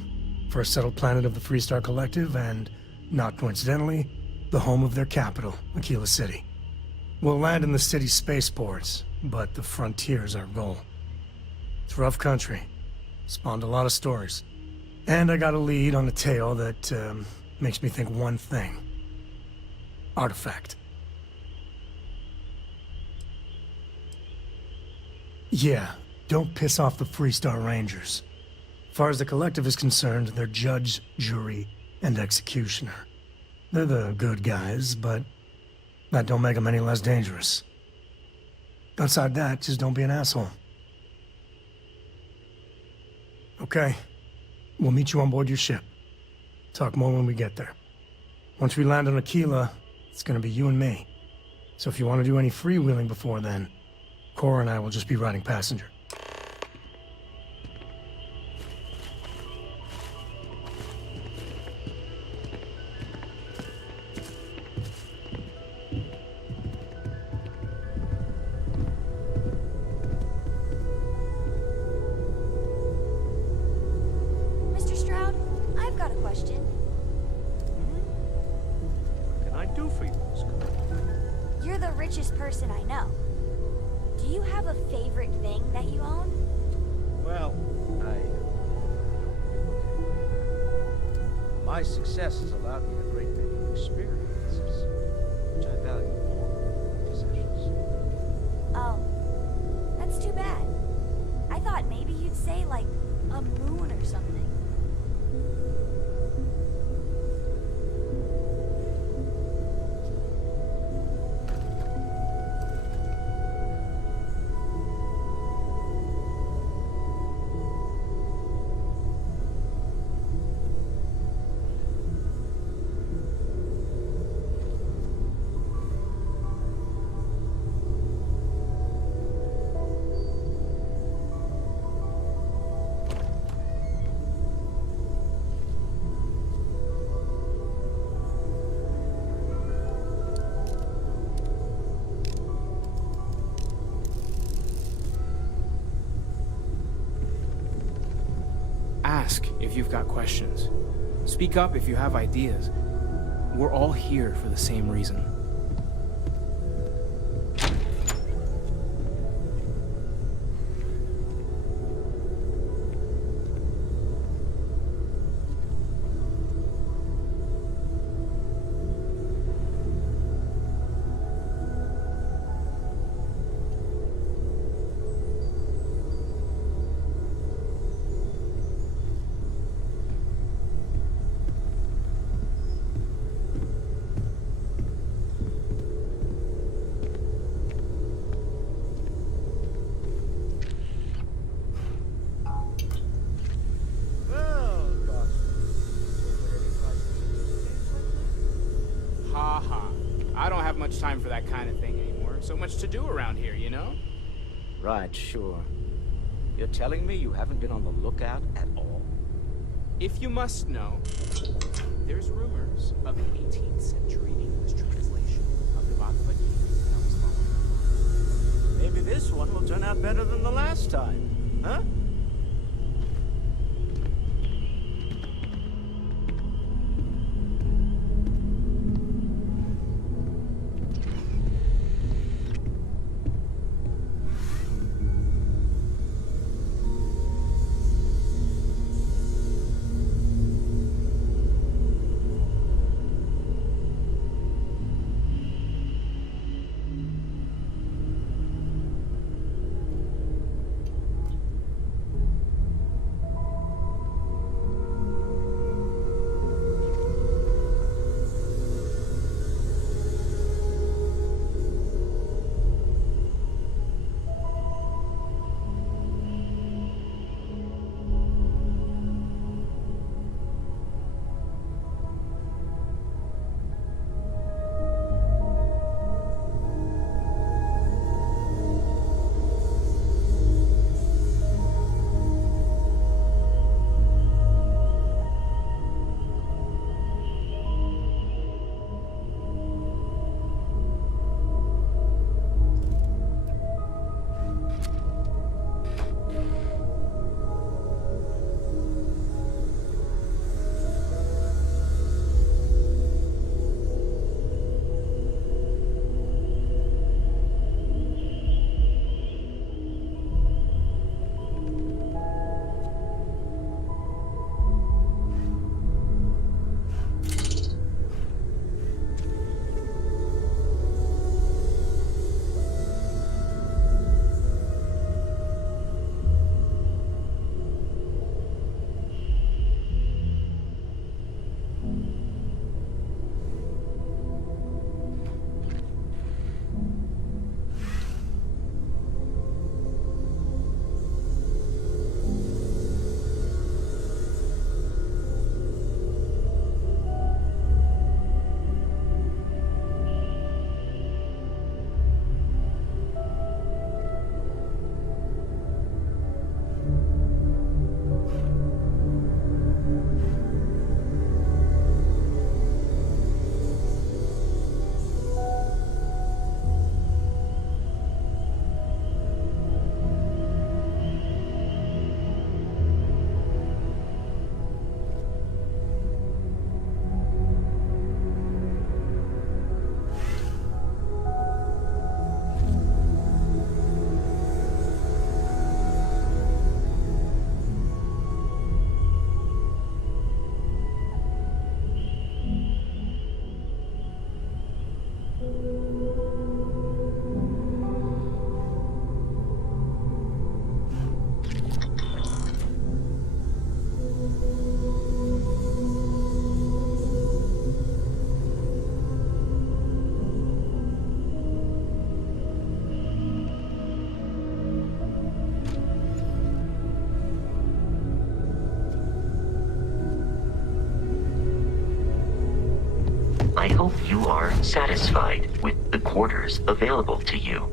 first settled planet of the Freestar Collective, and, not coincidentally, the home of their capital, Aquila City. We'll land in the city's spaceports, but the frontier's our goal. It's rough country. Spawned a lot of stories. And I got a lead on a tale that makes me think one thing. Artifact. Yeah, don't piss off the Freestar Rangers. As far as the Collective is concerned, they're judge, jury, and executioner. They're the good guys, but that don't make them any less dangerous. Outside that, just don't be an asshole. Okay. We'll meet you on board your ship. Talk more when we get there. Once we land on Aquila, it's gonna be you and me. So if you want to do any freewheeling before then, Cora and I will just be riding passenger. Mr. Stroud, I've got a question. What can I do for you, Miss Cole? You're the richest person I know. Do you have a favorite thing that you own? Well, my success has allowed me a great many experiences, which I value more than possessions. Oh, that's too bad. I thought maybe you'd say, like, a moon or something. Ask if you've got questions. Speak up if you have ideas. We're all here for the same reason. I don't have much time for that kind of thing anymore. So much to do around here, you know? Right, sure. You're telling me you haven't been on the lookout at all? If you must know, there's rumors of an 18th century English translation of the Bhagavad Gita that I was following. Maybe this one will turn out better than the last time, huh? You are satisfied with the quarters available to you.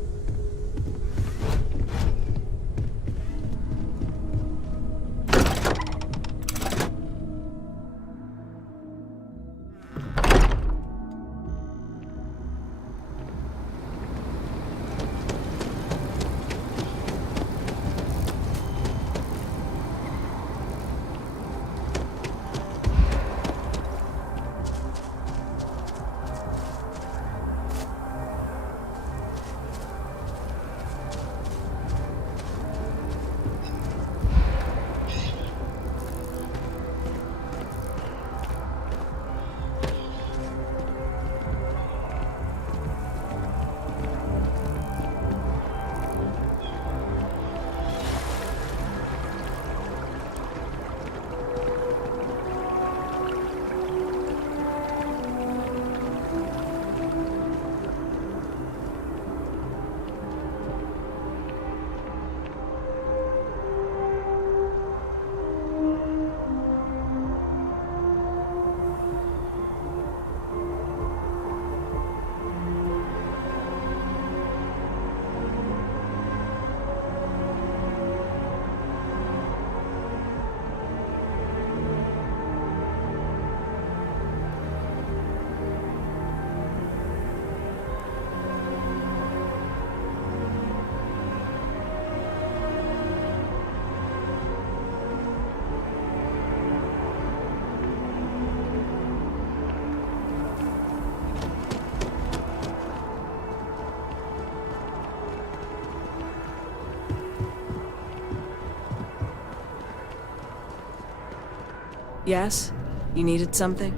Yes? You needed something?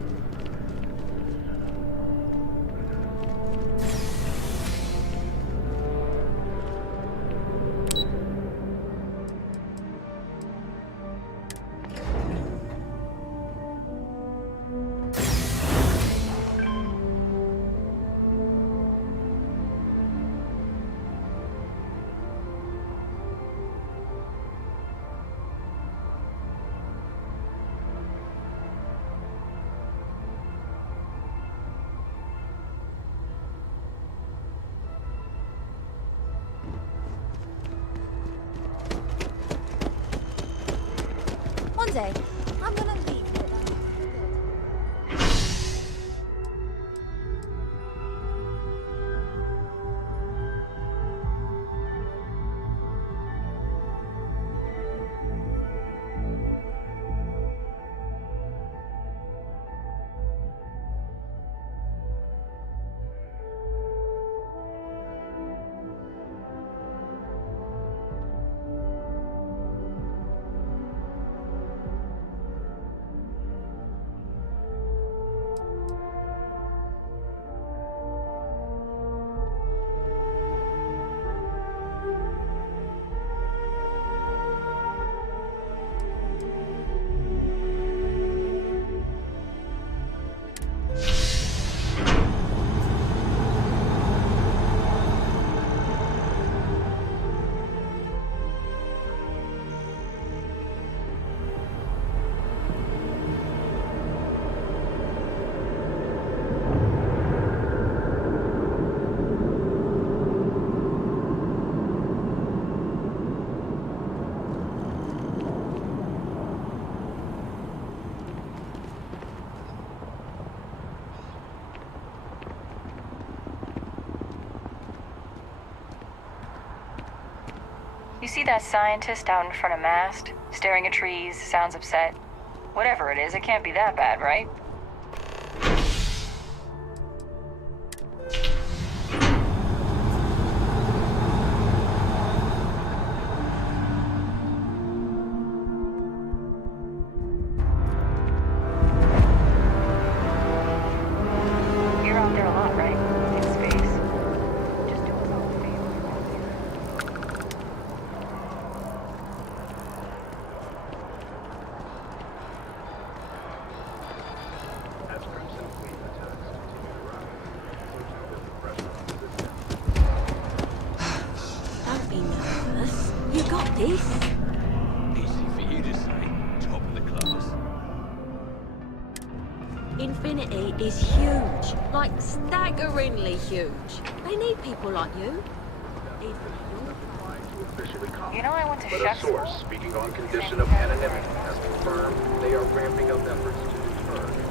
One day, I'm gonna leave here. You see that scientist out in front of mast, staring at trees, sounds upset? Whatever it is, it can't be that bad, right? You're out there a lot, right? In space. Just do us all a favor. Infinity is huge, like staggeringly huge. They need people like you. You know I went to But a chef school. source speaking on condition of anonymity has confirmed they are ramping up efforts to deter.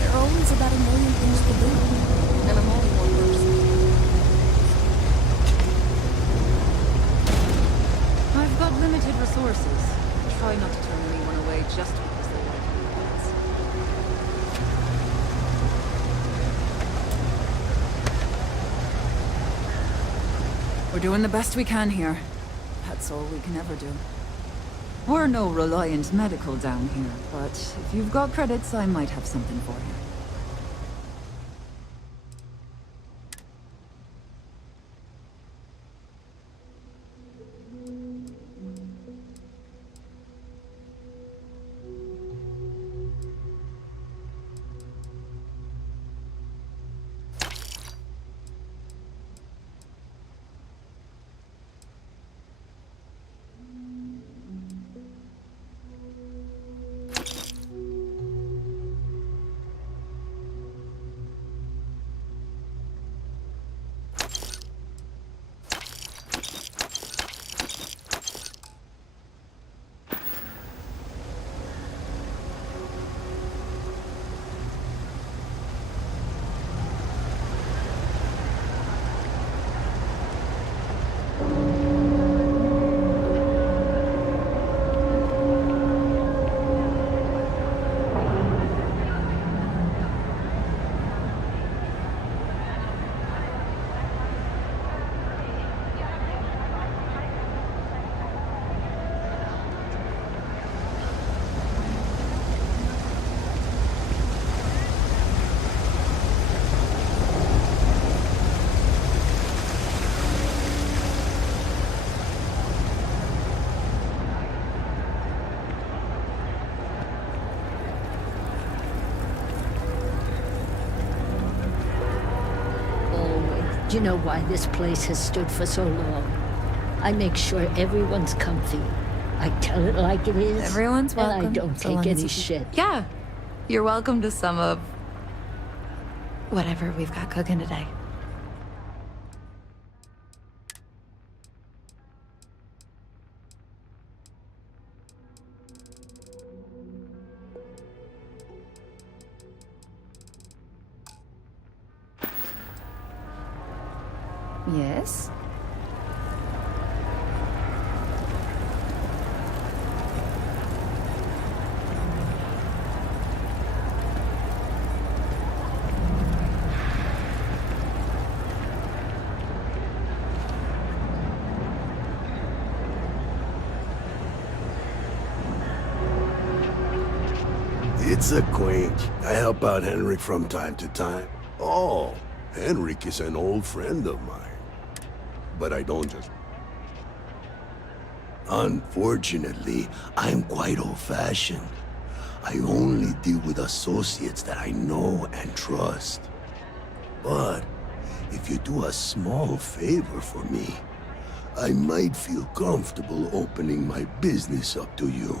There are always about a million things to do, and I'm only one person. I've got limited resources. Try not to turn anyone away just because they like weapons. We're doing the best we can here. That's all we can ever do. We're no Reliant Medical down here, but if you've got credits, I might have something for you. Do you know why this place has stood for so long? I make sure everyone's comfy. I tell it like it is. Everyone's welcome. And I don't take any shit. Yeah. You're welcome to some of whatever we've got cooking today. Yes? It's a quench. I help out Henrik from time to time. Oh, Henrik is an old friend of mine. But I don't just... Unfortunately, I'm quite old-fashioned. I only deal with associates that I know and trust. But if you do a small favor for me, I might feel comfortable opening my business up to you.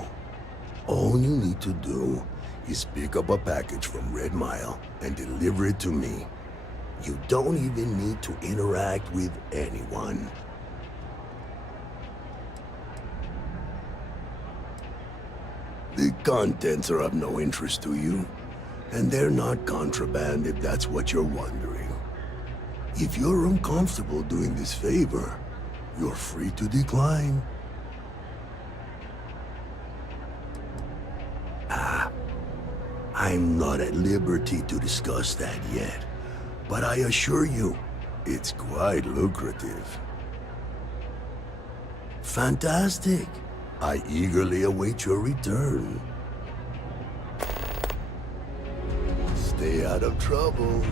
All you need to do is pick up a package from Red Mile and deliver it to me. You don't even need to interact with anyone. The contents are of no interest to you, and they're not contraband if that's what you're wondering. If you're uncomfortable doing this favor, you're free to decline. I'm not at liberty to discuss that yet, but I assure you, it's quite lucrative. Fantastic. I eagerly await your return. Stay out of trouble.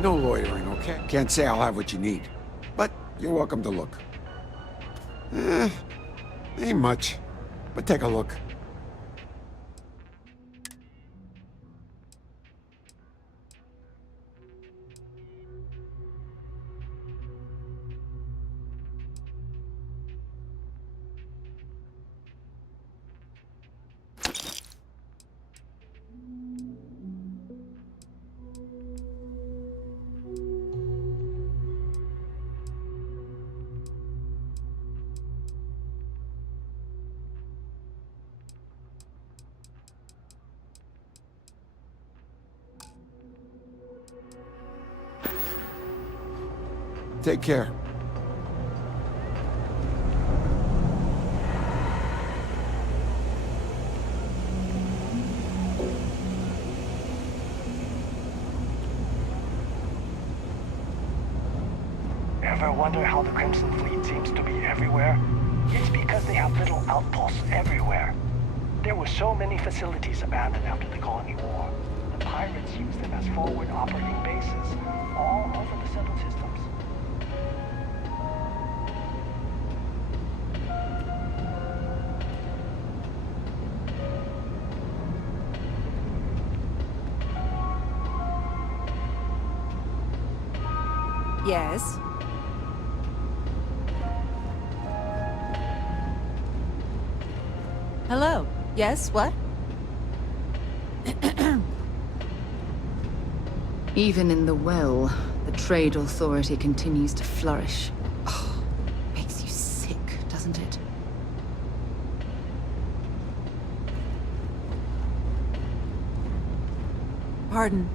No loitering, okay? Can't say I'll have what you need, but you're welcome to look. Ain't much, but take a look. Take care. Ever wonder how the Crimson Fleet seems to be everywhere? It's because they have little outposts everywhere. There were so many facilities abandoned after the Colony War. The pirates used them as forward operating bases, all over the settled systems. Yes? Hello. Yes, what? Even in the well, the Trade Authority continues to flourish. Oh, makes you sick, doesn't it? Pardon.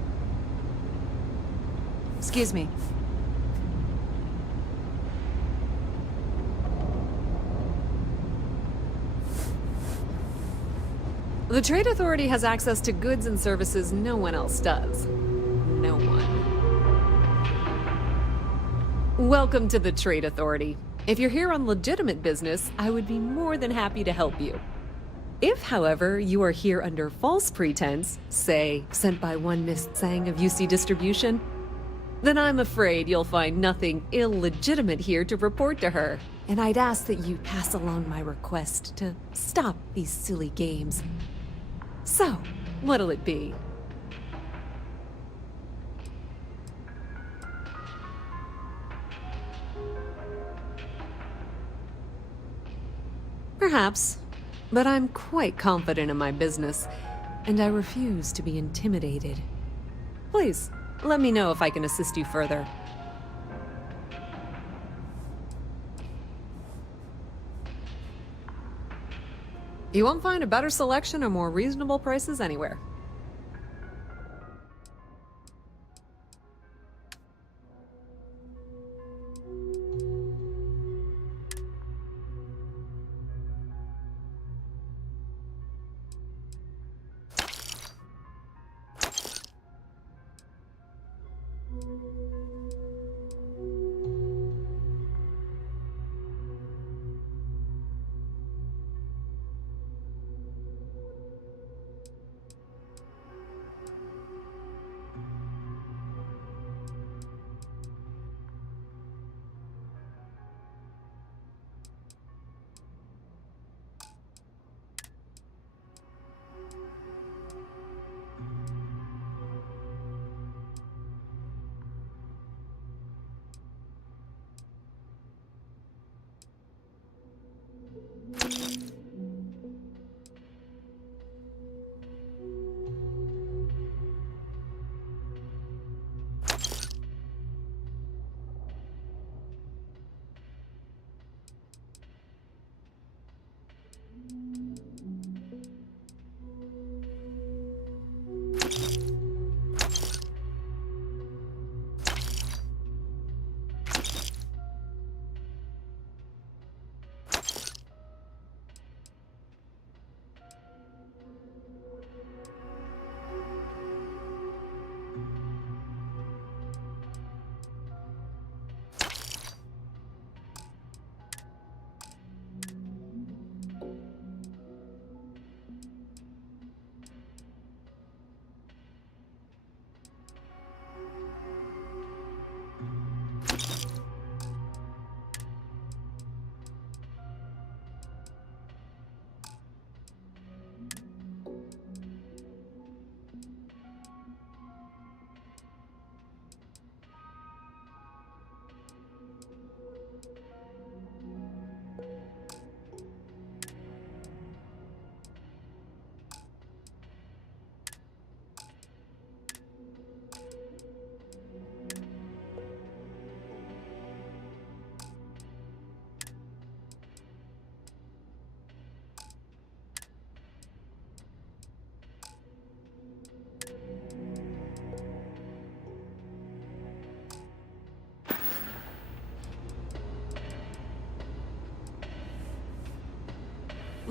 Excuse me. The Trade Authority has access to goods and services no one else does. No one. Welcome to the Trade Authority. If you're here on legitimate business, I would be more than happy to help you. If, however, you are here under false pretense, say, sent by one Miss Tsang of UC Distribution, then I'm afraid you'll find nothing illegitimate here to report to her. And I'd ask that you pass along my request to stop these silly games. So, what'll it be? Perhaps, but I'm quite confident in my business, and I refuse to be intimidated. Please, let me know if I can assist you further. You won't find a better selection or more reasonable prices anywhere.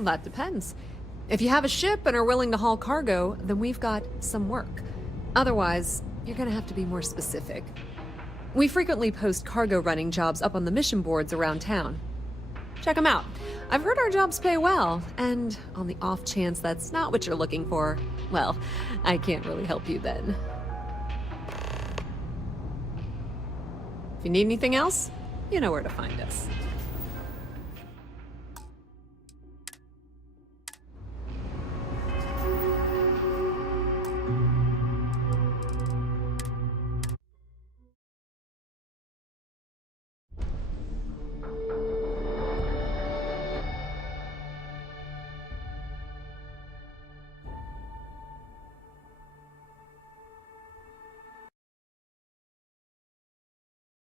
That depends. If you have a ship and are willing to haul cargo, then we've got some work. Otherwise, you're gonna have to be more specific. We frequently post cargo running jobs up on the mission boards around town. Check them out. I've heard our jobs pay well, and on the off chance that's not what you're looking for, well, I can't really help you then. If you need anything else, you know where to find us.